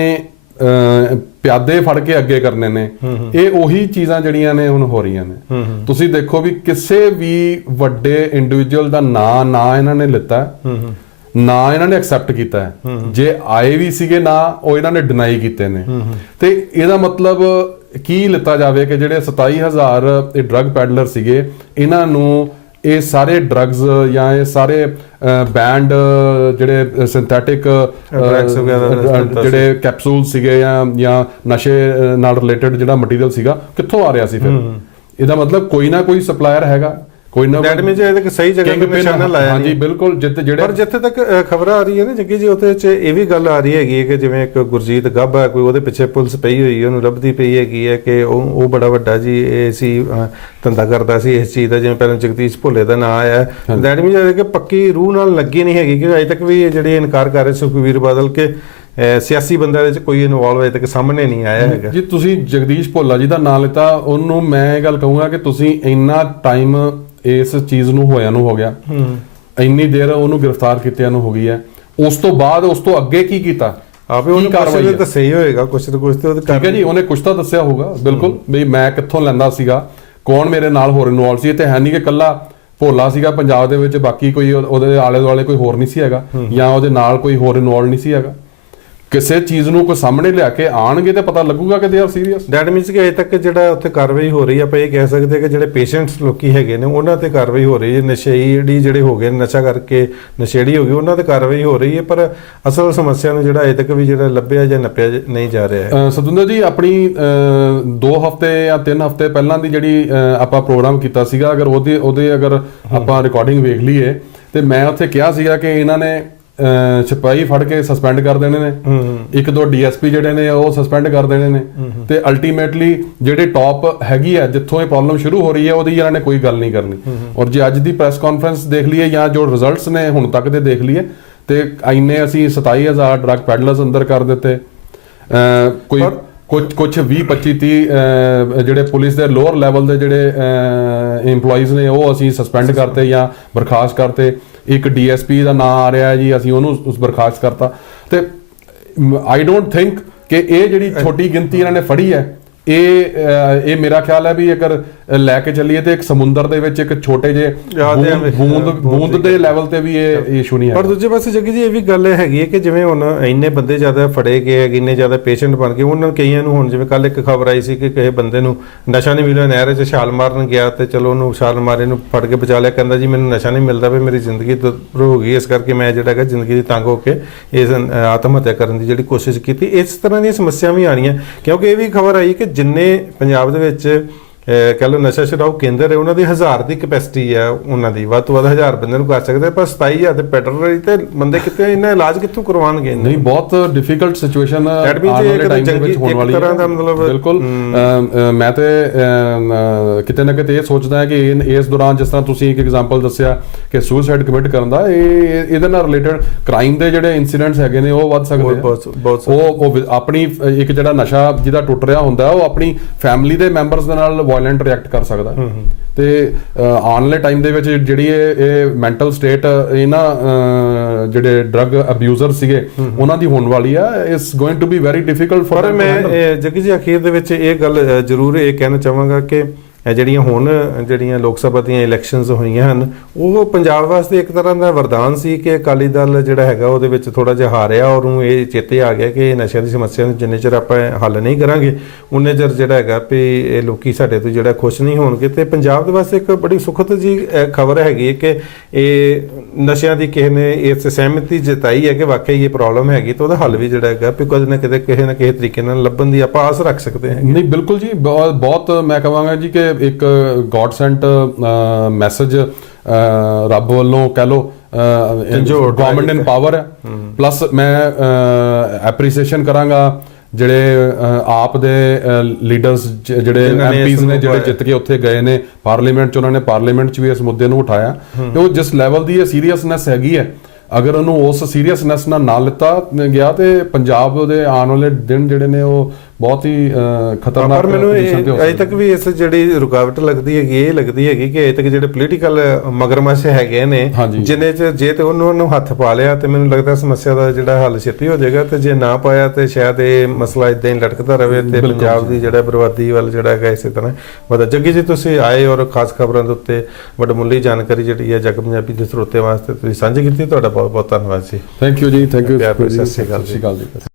ਪਿਆਦੇ ਫੜ ਕੇ ਅੱਗੇ ਕਰਨੇ ਨੇ, ਇਹ ਉਹੀ ਚੀਜ਼ਾਂ ਜਿਹੜੀਆਂ ਨੇ ਹੁਣ ਹੋ ਰਹੀਆਂ ਨੇ। ਤੁਸੀਂ ਦੇਖੋ ਵੀ ਕਿਸੇ ਵੀ ਵੱਡੇ ਇੰਡੀਵਿਜੂਅਲ ਦਾ ਨਾਂ ਇਹਨਾਂ ਨੇ ਲਿੱਤਾ, ਨਾ ਇਹਨਾਂ ਨੇ ਐਕਸੈਪਟ ਕੀਤਾ ਹੈ। ਜੇ ਆਏ ਵੀ ਸੀਗੇ ਨਾ ਉਹ ਇਹਨਾਂ ਨੇ ਡਿਨਾਈ ਕੀਤੇ ਨੇ। ਤੇ ਇਹਦਾ ਮਤਲਬ ਕੀ ਲਿੱਤਾ ਜਾਵੇ ਕਿ ਜਿਹੜੇ 27000 ਇਹ ਡਰੱਗ ਪੈਡਲਰ ਸੀਗੇ ਇਹਨਾਂ ਨੂੰ ਇਹ ਸਾਰੇ ਡਰੱਗਸ ਜਾਂ ਇਹ ਸਾਰੇ ਬੈਂਡ ਜਿਹੜੇ ਸਿੰਥੈਟਿਕ ਡਰੱਗਸ ਜਿਹੜੇ ਕੈਪਸੂਲ ਸੀਗੇ ਜਾਂ ਨਸ਼ੇ ਨਾਲ ਰਿਲੇਟਡ ਜਿਹੜਾ ਮਟੀਰੀਅਲ ਸੀਗਾ ਕਿੱਥੋਂ ਆ ਰਿਹਾ ਸੀ? ਫਿਰ ਇਹਦਾ ਮਤਲਬ ਕੋਈ ਨਾ ਕੋਈ ਸਪਲਾਇਰ ਹੈਗਾ, ਕੋਈ ਨਾ ਦੈਟ ਮੀਨਸ ਇਹਦੇ ਸਹੀ ਜਗ੍ਹਾ ਤੇ ਨਿਸ਼ਾਨਾ ਲਾਇਆ। ਹਾਂਜੀ ਬਿਲਕੁਲ। ਜਿੱਥੇ ਤੱਕ ਖਬਰਾਂ ਆ ਰਹੀ ਹੈ ਨਾ ਜੱਗੀ ਜੀ, ਉਹਦੇ 'ਚ ਇਹ ਵੀ ਗੱਲ ਆ ਰਹੀ ਹੈਗੀ ਹੈ ਕਿ ਜਿਵੇਂ ਇੱਕ ਗੁਰਜੀਤ ਗੱਭਾ ਕੋਈ ਉਹਦੇ ਪਿੱਛੇ ਪੁਲਿਸ ਪਈ ਹੋਈ ਉਹਨੂੰ ਲੱਭਦੀ ਪਈ ਹੈਗੀ ਹੈ ਕਿ ਉਹ ਬੜਾ ਵੱਡਾ ਜੀ ਇਹ ਸੀ ਧੰਦਾ ਕਰਦਾ ਸੀ ਇਸ ਚੀਜ਼ ਦਾ। ਜਿਵੇਂ ਪਹਿਲਾਂ ਜਗਦੀਸ਼ ਭੋਲੇ ਦਾ ਨਾਂ ਆਇਆ, ਦੈਟ ਮੀਨਸ ਕਿ ਪੱਕੀ ਰੂਹ ਨਾਲ ਲੱਗੀ ਨਹੀਂ ਹੈਗੀ ਕਿ ਅਜੇ ਤੱਕ ਵੀ ਜਿਹੜੇ ਇਨਕਾਰ ਕਰ ਰਹੇ ਸੁਖਬੀਰ ਬਾਦਲ ਕੇ ਸਿਆਸੀ ਬੰਦਿਆਂ ਦੇ ਵਿੱਚ ਕੋਈ ਇਨਵੋਲਵ ਅਜੇ ਤੱਕ ਸਾਹਮਣੇ ਨਹੀਂ ਆਇਆ ਹੈਗਾ। ਜੀ ਤੁਸੀਂ ਜਗਦੀਸ਼ ਭੋਲਾ ਜੀ ਦਾ ਨਾਂ ਲਿੱਤਾ, ਉਹਨੂੰ ਮੈਂ ਇਹ ਗੱਲ ਕਹੂੰਗਾ ਕਿ ਤੁਸੀਂ ਇੰਨਾ ਟਾਈਮ ਇਸ ਚੀਜ਼ ਨੂੰ ਹੋ ਗਿਆ, ਇੰਨੀ ਦੇਰ ਉਹਨੂੰ ਗ੍ਰਿਫਤਾਰ ਕੀਤਿਆਂ ਨੂੰ ਹੋ ਗਈ ਹੈ, ਉਸ ਤੋਂ ਬਾਅਦ ਉਸ ਤੋਂ ਅੱਗੇ ਕੀ ਕੀਤਾ? ਆਪੇ ਉਹਨੂੰ ਕਾਰਵਾਈ ਤਾਂ ਸਹੀ ਹੋਏਗਾ ਕੁਛ ਨਾ ਕੁਛ ਤੇ ਉਹਦੇ ਠੀਕ ਹੈ ਜੀ, ਉਹਨੇ ਕੁਛ ਤਾਂ ਦੱਸਿਆ ਹੋਊਗਾ ਬਿਲਕੁਲ ਵੀ ਮੈਂ ਕਿੱਥੋਂ ਲੈਂਦਾ ਸੀਗਾ, ਕੌਣ ਮੇਰੇ ਨਾਲ ਹੋਰ ਇਨਵੋਲਵ ਸੀ। ਤੇ ਹੈ ਨਹੀਂ ਕਿ ਇਕੱਲਾ ਭੋਲਾ ਸੀਗਾ ਪੰਜਾਬ ਦੇ ਵਿੱਚ, ਬਾਕੀ ਕੋਈ ਉਹਦੇ ਆਲੇ ਦੁਆਲੇ ਕੋਈ ਹੋਰ ਨਹੀਂ ਸੀ ਹੈਗਾ ਜਾਂ ਉਹਦੇ ਨਾਲ ਕੋਈ ਹੋਰ ਇਨਵੋਲਵ ਨਹੀਂ ਸੀ ਹੈਗਾ। ਕਿਸੇ ਚੀਜ਼ ਨੂੰ ਕੋਈ ਸਾਹਮਣੇ ਲਿਆ ਕੇ ਆਣਗੇ ਤੇ ਪਤਾ ਲੱਗੂਗਾ ਕਿ they are serious. That means ਕਿ ਅਜੇ ਤੱਕ ਜਿਹੜਾ ਉੱਥੇ ਕਾਰਵਾਈ ਹੋ ਰਹੀ ਹੈ, ਆਪਾਂ ਇਹ ਕਹਿ ਸਕਦੇ ਕਿ ਜਿਹੜੇ ਪੇਸ਼ੈਂਟਸ ਲੋਕੀ ਹੈਗੇ ਨੇ ਉਹਨਾਂ ਤੇ ਕਾਰਵਾਈ ਹੋ ਰਹੀ ਹੈ, ਨਸ਼ੇੜੀ ਜਿਹੜੇ ਹੋ ਗਏ ਨਸ਼ਾ ਕਰਕੇ ਨਸ਼ੇੜੀ ਹੋ ਗਏ ਉਹਨਾਂ ਤੇ ਕਾਰਵਾਈ ਹੋ ਰਹੀ ਹੈ, ਪਰ ਅਸਲ ਸਮੱਸਿਆ ਨੂੰ ਜਿਹੜਾ ਅਜੇ ਤੱਕ ਵੀ ਜਿਹੜਾ ਲੱਭਿਆ ਜਾਂ ਨੱਪਿਆ ਨਹੀਂ ਜਾ ਰਿਹਾ। ਸਤਿੰਦਰ ਜੀ ਆਪਣੀ 2 ਹਫ਼ਤੇ ਜਾਂ 3 ਹਫ਼ਤੇ ਪਹਿਲਾਂ ਦੀ ਜਿਹੜੀ ਆਪਾਂ ਪ੍ਰੋਗਰਾਮ ਕੀਤਾ ਸੀਗਾ, ਅਗਰ ਉਹਦੇ ਅਗਰ ਆਪਾਂ ਰਿਕਾਰਡਿੰਗ ਵੇਖ ਲਈਏ ਤੇ ਮੈਂ ਉੱਥੇ ਕਿਹਾ ਸੀਗਾ ਕਿ ਇਹਨਾਂ ਨੇ ਸਿਪਾਹੀ ਫੜ ਕੇ ਸਸਪੈਂਡ ਕਰ ਦੇਣੇ ਨੇ, 1-2 DSP ਜਿਹੜੇ ਨੇ ਉਹ ਸਸਪੈਂਡ ਕਰ ਦੇਣੇ ਨੇ ਤੇ ਅਲਟੀਮੇਟਲੀ ਜਿਹੜੇ ਟੌਪ ਹੈਗੀ ਹੈ ਜਿੱਥੋਂ ਇਹ ਪ੍ਰੋਬਲਮ ਸ਼ੁਰੂ ਹੋ ਰਹੀ ਹੈ ਉਹਦੀ ਇਹਨਾਂ ਨੇ ਕੋਈ ਗੱਲ ਨਹੀਂ ਕਰਨੀ। ਔਰ ਜੇ ਅੱਜ ਦੀ ਪ੍ਰੈਸ ਕਾਨਫਰੰਸ ਦੇਖ ਲਈਏ ਜਾਂ ਜੋ ਰਿਜ਼ਲਟਸ ਨੇ ਹੁਣ ਤੱਕ ਦੇ ਦੇਖ ਲਈਏ ਤੇ ਇੰਨੇ ਅਸੀਂ 27000 ਡਰੱਗ ਪੈਡਲਰਸ ਅੰਦਰ ਕਰ ਦਿੱਤੇ, ਕੋਈ ਕੁਝ 20-25-30 ਜਿਹੜੇ ਪੁਲਿਸ ਦੇ ਲੋਅਰ ਲੈਵਲ ਦੇ ਜਿਹੜੇ EMPLOYEES ਨੇ ਉਹ ਅਸੀਂ ਸਸਪੈਂਡ ਕਰਤੇ ਜਾਂ ਬਰਖਾਸਤ ਕਰਤੇ। ਇੱਕ DSP ਦਾ ਨਾਂ ਆ ਰਿਹਾ ਜੀ, ਅਸੀਂ ਉਹਨੂੰ ਬਰਖਾਸਤ ਕਰਤਾ। ਤੇ ਆਈ ਡੋਂਟ ਥਿੰਕ ਕਿ ਇਹ ਜਿਹੜੀ ਛੋਟੀ ਗਿਣਤੀ ਇਹਨਾਂ ਨੇ ਫੜੀ ਹੈ ਇਹ ਮੇਰਾ ਖਿਆਲ ਹੈ ਵੀ ਅਗਰ ਲੈ ਕੇ ਚੱਲੀਏ ਤੇ ਇੱਕ ਸਮੁੰਦਰ ਦੇ ਵਿੱਚ ਇੱਕ ਛੋਟੇ ਜਿਹੇ ਬੂੰਦ ਦੇ ਲੈਵਲ ਤੇ ਵੀ ਇਹ ਇਸ਼ੂ ਨਹੀਂ ਹੈ। ਪਰ ਦੂਜੇ ਪਾਸੇ ਜੱਗੀ ਜੀ ਇਹ ਵੀ ਗੱਲ ਹੈਗੀ ਹੈ ਕਿ ਜਿਵੇਂ ਹੁਣ ਇੰਨੇ ਬੰਦੇ ਜ਼ਿਆਦਾ ਫੜੇ ਗਏ ਹੈਗੇ, ਇੰਨੇ ਜ਼ਿਆਦਾ ਪੇਸ਼ੈਂਟ ਬਣ ਗਏ, ਉਹਨਾਂ ਕਈਆਂ ਨੂੰ ਹੁਣ ਜਿਵੇਂ ਕੱਲ ਇੱਕ ਖਬਰ ਆਈ ਸੀ ਕਿ ਕਿਸੇ ਬੰਦੇ ਨੂੰ ਨਸ਼ਾ ਨਹੀਂ ਮਿਲਿਆ, ਨਹਿਰ 'ਚ ਛਾਲ ਮਾਰਨ ਗਿਆ ਤੇ ਚਲੋ ਉਹਨੂੰ ਛਾਲ ਮਾਰੇ ਨੂੰ ਫੜ ਕੇ ਬਚਾ ਲਿਆ, ਕਹਿੰਦਾ ਜੀ ਮੈਨੂੰ ਨਸ਼ਾ ਨਹੀਂ ਮਿਲਦਾ ਵੀ ਮੇਰੀ ਜ਼ਿੰਦਗੀ ਦੁੱਭਰ ਹੋ ਗਈ, ਇਸ ਕਰਕੇ ਮੈਂ ਜਿਹੜਾ ਹੈਗਾ ਜ਼ਿੰਦਗੀ ਦੀ ਤੰਗ ਹੋ ਕੇ ਇਸ ਆਤਮ ਹੱਤਿਆ ਕਰਨ ਦੀ ਜਿਹੜੀ ਕੋਸ਼ਿਸ਼ ਕੀਤੀ। ਇਸ ਤਰ੍ਹਾਂ ਦੀਆਂ ਸਮੱਸਿਆਵਾਂ ਵੀ ਆਣੀਆਂ ਕਿਉਂਕਿ ਇਹ ਵੀ ਖਬਰ ਆਈ ਕਿ ਜਿੰਨੇ ਪੰਜਾਬ ਦੇ ਵਿੱਚ ਕਹਿ ਲਓ ਨਸ਼ਾ ਛਡਾਊ ਕੇਂਦਰ ਹੈ, ਉਹਨਾਂ ਦੀ 1000 ਦੀ ਕੈਪੈਸਿਟੀ ਹੈ, ਉਹਨਾਂ ਦੀ ਵੱਧ ਤੋਂ ਵੱਧ 1000 ਬੰਦੇ ਨੂੰ ਕਰ ਸਕਦੇ, ਪਰ 27000 ਦੇ ਪੈਟਰੋਲ ਤੇ ਬੰਦੇ ਕਿੱਥੇ, ਇਹਨਾਂ ਇਲਾਜ ਕਿੱਥੋਂ ਕਰਵਾਉਣਗੇ? ਨਹੀਂ, ਬਹੁਤ ਡਿਫਿਕਲਟ ਸਿਚੁਏਸ਼ਨ ਆਉਣ ਵਾਲੇ ਟਾਈਮ ਦੇ ਵਿੱਚ ਹੋਣ ਵਾਲੀ ਹੈ। ਬਿਲਕੁਲ, ਮੈਂ ਤੇ ਕਿਤੇ ਨਾ ਕਿਤੇ ਇਹ ਸੋਚਦਾ ਹਾਂ ਕਿ ਇਸ ਦੌਰਾਨ ਜਿਸ ਤਰ੍ਹਾਂ ਤੁਸੀਂ ਇੱਕ ਐਗਜ਼ਾਮਪਲ ਦੱਸਿਆ ਕਿ ਸੁਸਾਈਡ ਕਮਿਟ ਕਰਨ ਦਾ, ਇਹਦੇ ਨਾਲ ਰਿਲੇਟਡ ਕ੍ਰਾਈਮ ਦੇ ਜਿਹੜੇ ਇਨਸੀਡੈਂਟਸ ਹੈਗੇ ਨੇ ਉਹ ਵੱਧ ਸਕਦੇ ਆ। ਉਹ ਆਪਣੀ ਇੱਕ ਜਿਹੜਾ ਨਸ਼ਾ ਜਿਹਦਾ ਟੁੱਟ ਰਿਹਾ ਹੁੰਦਾ ਉਹ ਆਪਣੀ ਫੈਮਿਲੀ ਦੇ ਮੈਂਬਰਸ ਦੇ ਨਾਲ ਵਾਇਲੈਂਟ ਰਿਐਕਟ ਕਰ ਸਕਦਾ। ਤੇ ਆਉਣ ਵਾਲੇ ਟਾਈਮ ਦੇ ਵਿੱਚ ਜਿਹੜੀ ਇਹ ਮੈਂਟਲ ਸਟੇਟ ਇਹਨਾਂ ਜਿਹੜੇ ਡਰੱਗ ਅਬਿਊਜ਼ਰ ਸੀਗੇ ਉਹਨਾਂ ਦੀ ਹੋਣ ਵਾਲੀ ਆ, it's going to be very difficult for. ਪਰ ਮੈਂ ਜੱਗੀ ਜੀ ਅਖੀਰ ਦੇ ਵਿੱਚ ਇਹ ਗੱਲ ਜ਼ਰੂਰ ਇਹ ਕਹਿਣਾ ਚਾਹਾਂਗਾ ਕਿ ਜਿਹੜੀਆਂ ਹੁਣ ਜਿਹੜੀਆਂ ਲੋਕ ਸਭਾ ਦੀਆਂ ਇਲੈਕਸ਼ਨਸ ਹੋਈਆਂ ਹਨ, ਉਹ ਪੰਜਾਬ ਵਾਸਤੇ ਇੱਕ ਤਰ੍ਹਾਂ ਦਾ ਵਰਦਾਨ ਸੀ ਕਿ ਅਕਾਲੀ ਦਲ ਜਿਹੜਾ ਹੈਗਾ ਉਹਦੇ ਵਿੱਚ ਥੋੜਾ ਜਿਹਾ ਹਾਰਿਆ, ਔਰ ਉਹਨੂੰ ਇਹ ਚੇਤੇ ਆ ਗਿਆ ਕਿ ਨਸ਼ਿਆਂ ਦੀ ਸਮੱਸਿਆ ਨੂੰ ਜਿੰਨੇ ਚਿਰ ਆਪਾਂ ਹੱਲ ਨਹੀਂ ਕਰਾਂਗੇ ਉਨੇ ਚਿਰ ਜਿਹੜਾ ਹੈਗਾ ਵੀ ਇਹ ਲੋਕੀ ਸਾਡੇ ਤੋਂ ਜਿਹੜਾ ਖੁਸ਼ ਨਹੀਂ ਹੋਣਗੇ। ਤੇ ਪੰਜਾਬ ਦੇ ਵਾਸਤੇ ਇੱਕ ਬੜੀ ਸੁਖਦ ਜੀ ਖਬਰ ਹੈਗੀ ਕਿ ਇਹ ਨਸ਼ਿਆਂ ਦੀ ਕਿਸੇ ਨੇ ਇਸ ਸਹਿਮਤੀ ਜਤਾਈ ਹੈ ਕਿ ਵਾਕਈ ਇਹ ਪ੍ਰੋਬਲਮ ਹੈਗੀ, ਤਾਂ ਉਹਦਾ ਹੱਲ ਵੀ ਜਿਹੜਾ ਹੈਗਾ ਵੀ ਕੁਝ ਨਾ ਕਿਤੇ ਕਿਸੇ ਨਾ ਕਿਸੇ ਤਰੀਕੇ ਨਾਲ ਲੱਭਣ ਦੀ ਆਪਾਂ ਆਸ ਰੱਖ ਸਕਦੇ ਹਾਂ। ਨਹੀਂ, ਬਿਲਕੁਲ ਜੀ, ਬਹੁਤ ਮੈਂ ਕਹਾਂਗਾ ਜੀ ਕਿ ਇੱਕ ਗॉड ਸੈਂਟ ਮੈਸੇਜ ਰੱਬ ਵੱਲੋਂ ਕਹਿ ਲਓ, ਗਵਰਨਮੈਂਟ ਇਨ ਪਾਵਰ ਹੈ। ਪਲੱਸ ਮੈਂ ਐਪਰੀਸੀਏਸ਼ਨ ਕਰਾਂਗਾ ਜਿਹੜੇ ਆਪ ਦੇ ਲੀਡਰਸ, ਜਿਹੜੇ ਐਮਪੀਜ਼ ਨੇ ਜਿਹੜੇ ਜਿੱਤ ਕੇ ਉੱਥੇ ਗਏ ਨੇ ਪਾਰਲੀਮੈਂਟ 'ਚ, ਉਹਨਾਂ ਨੇ ਪਾਰਲੀਮੈਂਟ 'ਚ ਵੀ ਇਸ ਮੁੱਦੇ ਨੂੰ ਉਠਾਇਆ। ਤੇ ਉਹ ਜਿਸ ਲੈਵਲ ਦੀ ਇਹ ਸੀਰੀਅਸਨੈਸ ਹੈਗੀ ਹੈ, ਅਗਰ ਉਹਨੂੰ ਉਸ ਸੀਰੀਅਸਨੈਸ ਨਾਲ ਲਿੱਤਾ ਗਿਆ ਤੇ ਪੰਜਾਬ ਦੇ ਆਉਣ ਵਾਲੇ ਦਿਨ ਜਿਹੜੇ ਨੇ ਉਹ ਬਹੁਤ ਹੀ ਖਤਰਨਾਕ। ਪਰ ਮੈਨੂੰ ਅਜੇ ਤੱਕ ਵੀ ਇਸ ਜਿਹੜੀ ਰੁਕਾਵਟ ਲੱਗਦੀ ਹੈਗੀ, ਇਹ ਲੱਗਦੀ ਹੈਗੀ ਕਿ ਅਜੇ ਤੱਕ ਜਿਹੜੇ ਪੋਲੀਟੀਕਲ ਮਗਰਮੱਛ ਹੈਗੇ ਨੇ, ਜਿੰਨੇ ਚ ਜੇ ਤੇ ਉਹਨਾਂ ਨੂੰ ਹੱਥ ਪਾ ਲਿਆ ਤੇ ਮੈਨੂੰ ਲੱਗਦਾ ਸਮੱਸਿਆ ਦਾ ਜਿਹੜਾ ਹੱਲ ਛੇਤੀ ਹੋ ਜਾਏਗਾ, ਤੇ ਜੇ ਨਾ ਪਾਇਆ ਤੇ ਸ਼ਾਇਦ ਇਹ ਮਸਲਾ ਇਦਾਂ ਹੀ ਲਟਕਦਾ ਰਹੇ ਤੇ ਪੰਜਾਬ ਦੀ ਜਿਹੜਾ ਬਰਬਾਦੀ ਵੱਲ ਜਿਹੜਾ ਹੈਗਾ ਇਸੇ ਤਰ੍ਹਾਂ ਵਧਦਾ। ਜੱਗੀ ਜੀ, ਤੁਸੀਂ ਆਏ ਔਰ ਖਾਸ ਖਬਰਾਂ ਦੇ ਉੱਤੇ ਵੱਡਮੁੱਲੀ ਜਾਣਕਾਰੀ ਜਿਹੜੀ ਹੈ ਜਗ ਪੰਜਾਬੀ ਦੇ ਸਰੋਤੇ ਵਾਸਤੇ ਤੁਸੀਂ ਸਾਂਝੀ ਕੀਤੀ, ਤੁਹਾਡਾ ਬਹੁਤ ਬਹੁਤ ਧੰਨਵਾਦ ਜੀ। ਥੈਂਕ ਯੂ ਜੀ, ਥੈਂਕ ਯੂ। ਸਤਿ ਸ਼੍ਰੀ ਅਕਾਲ ਜੀ।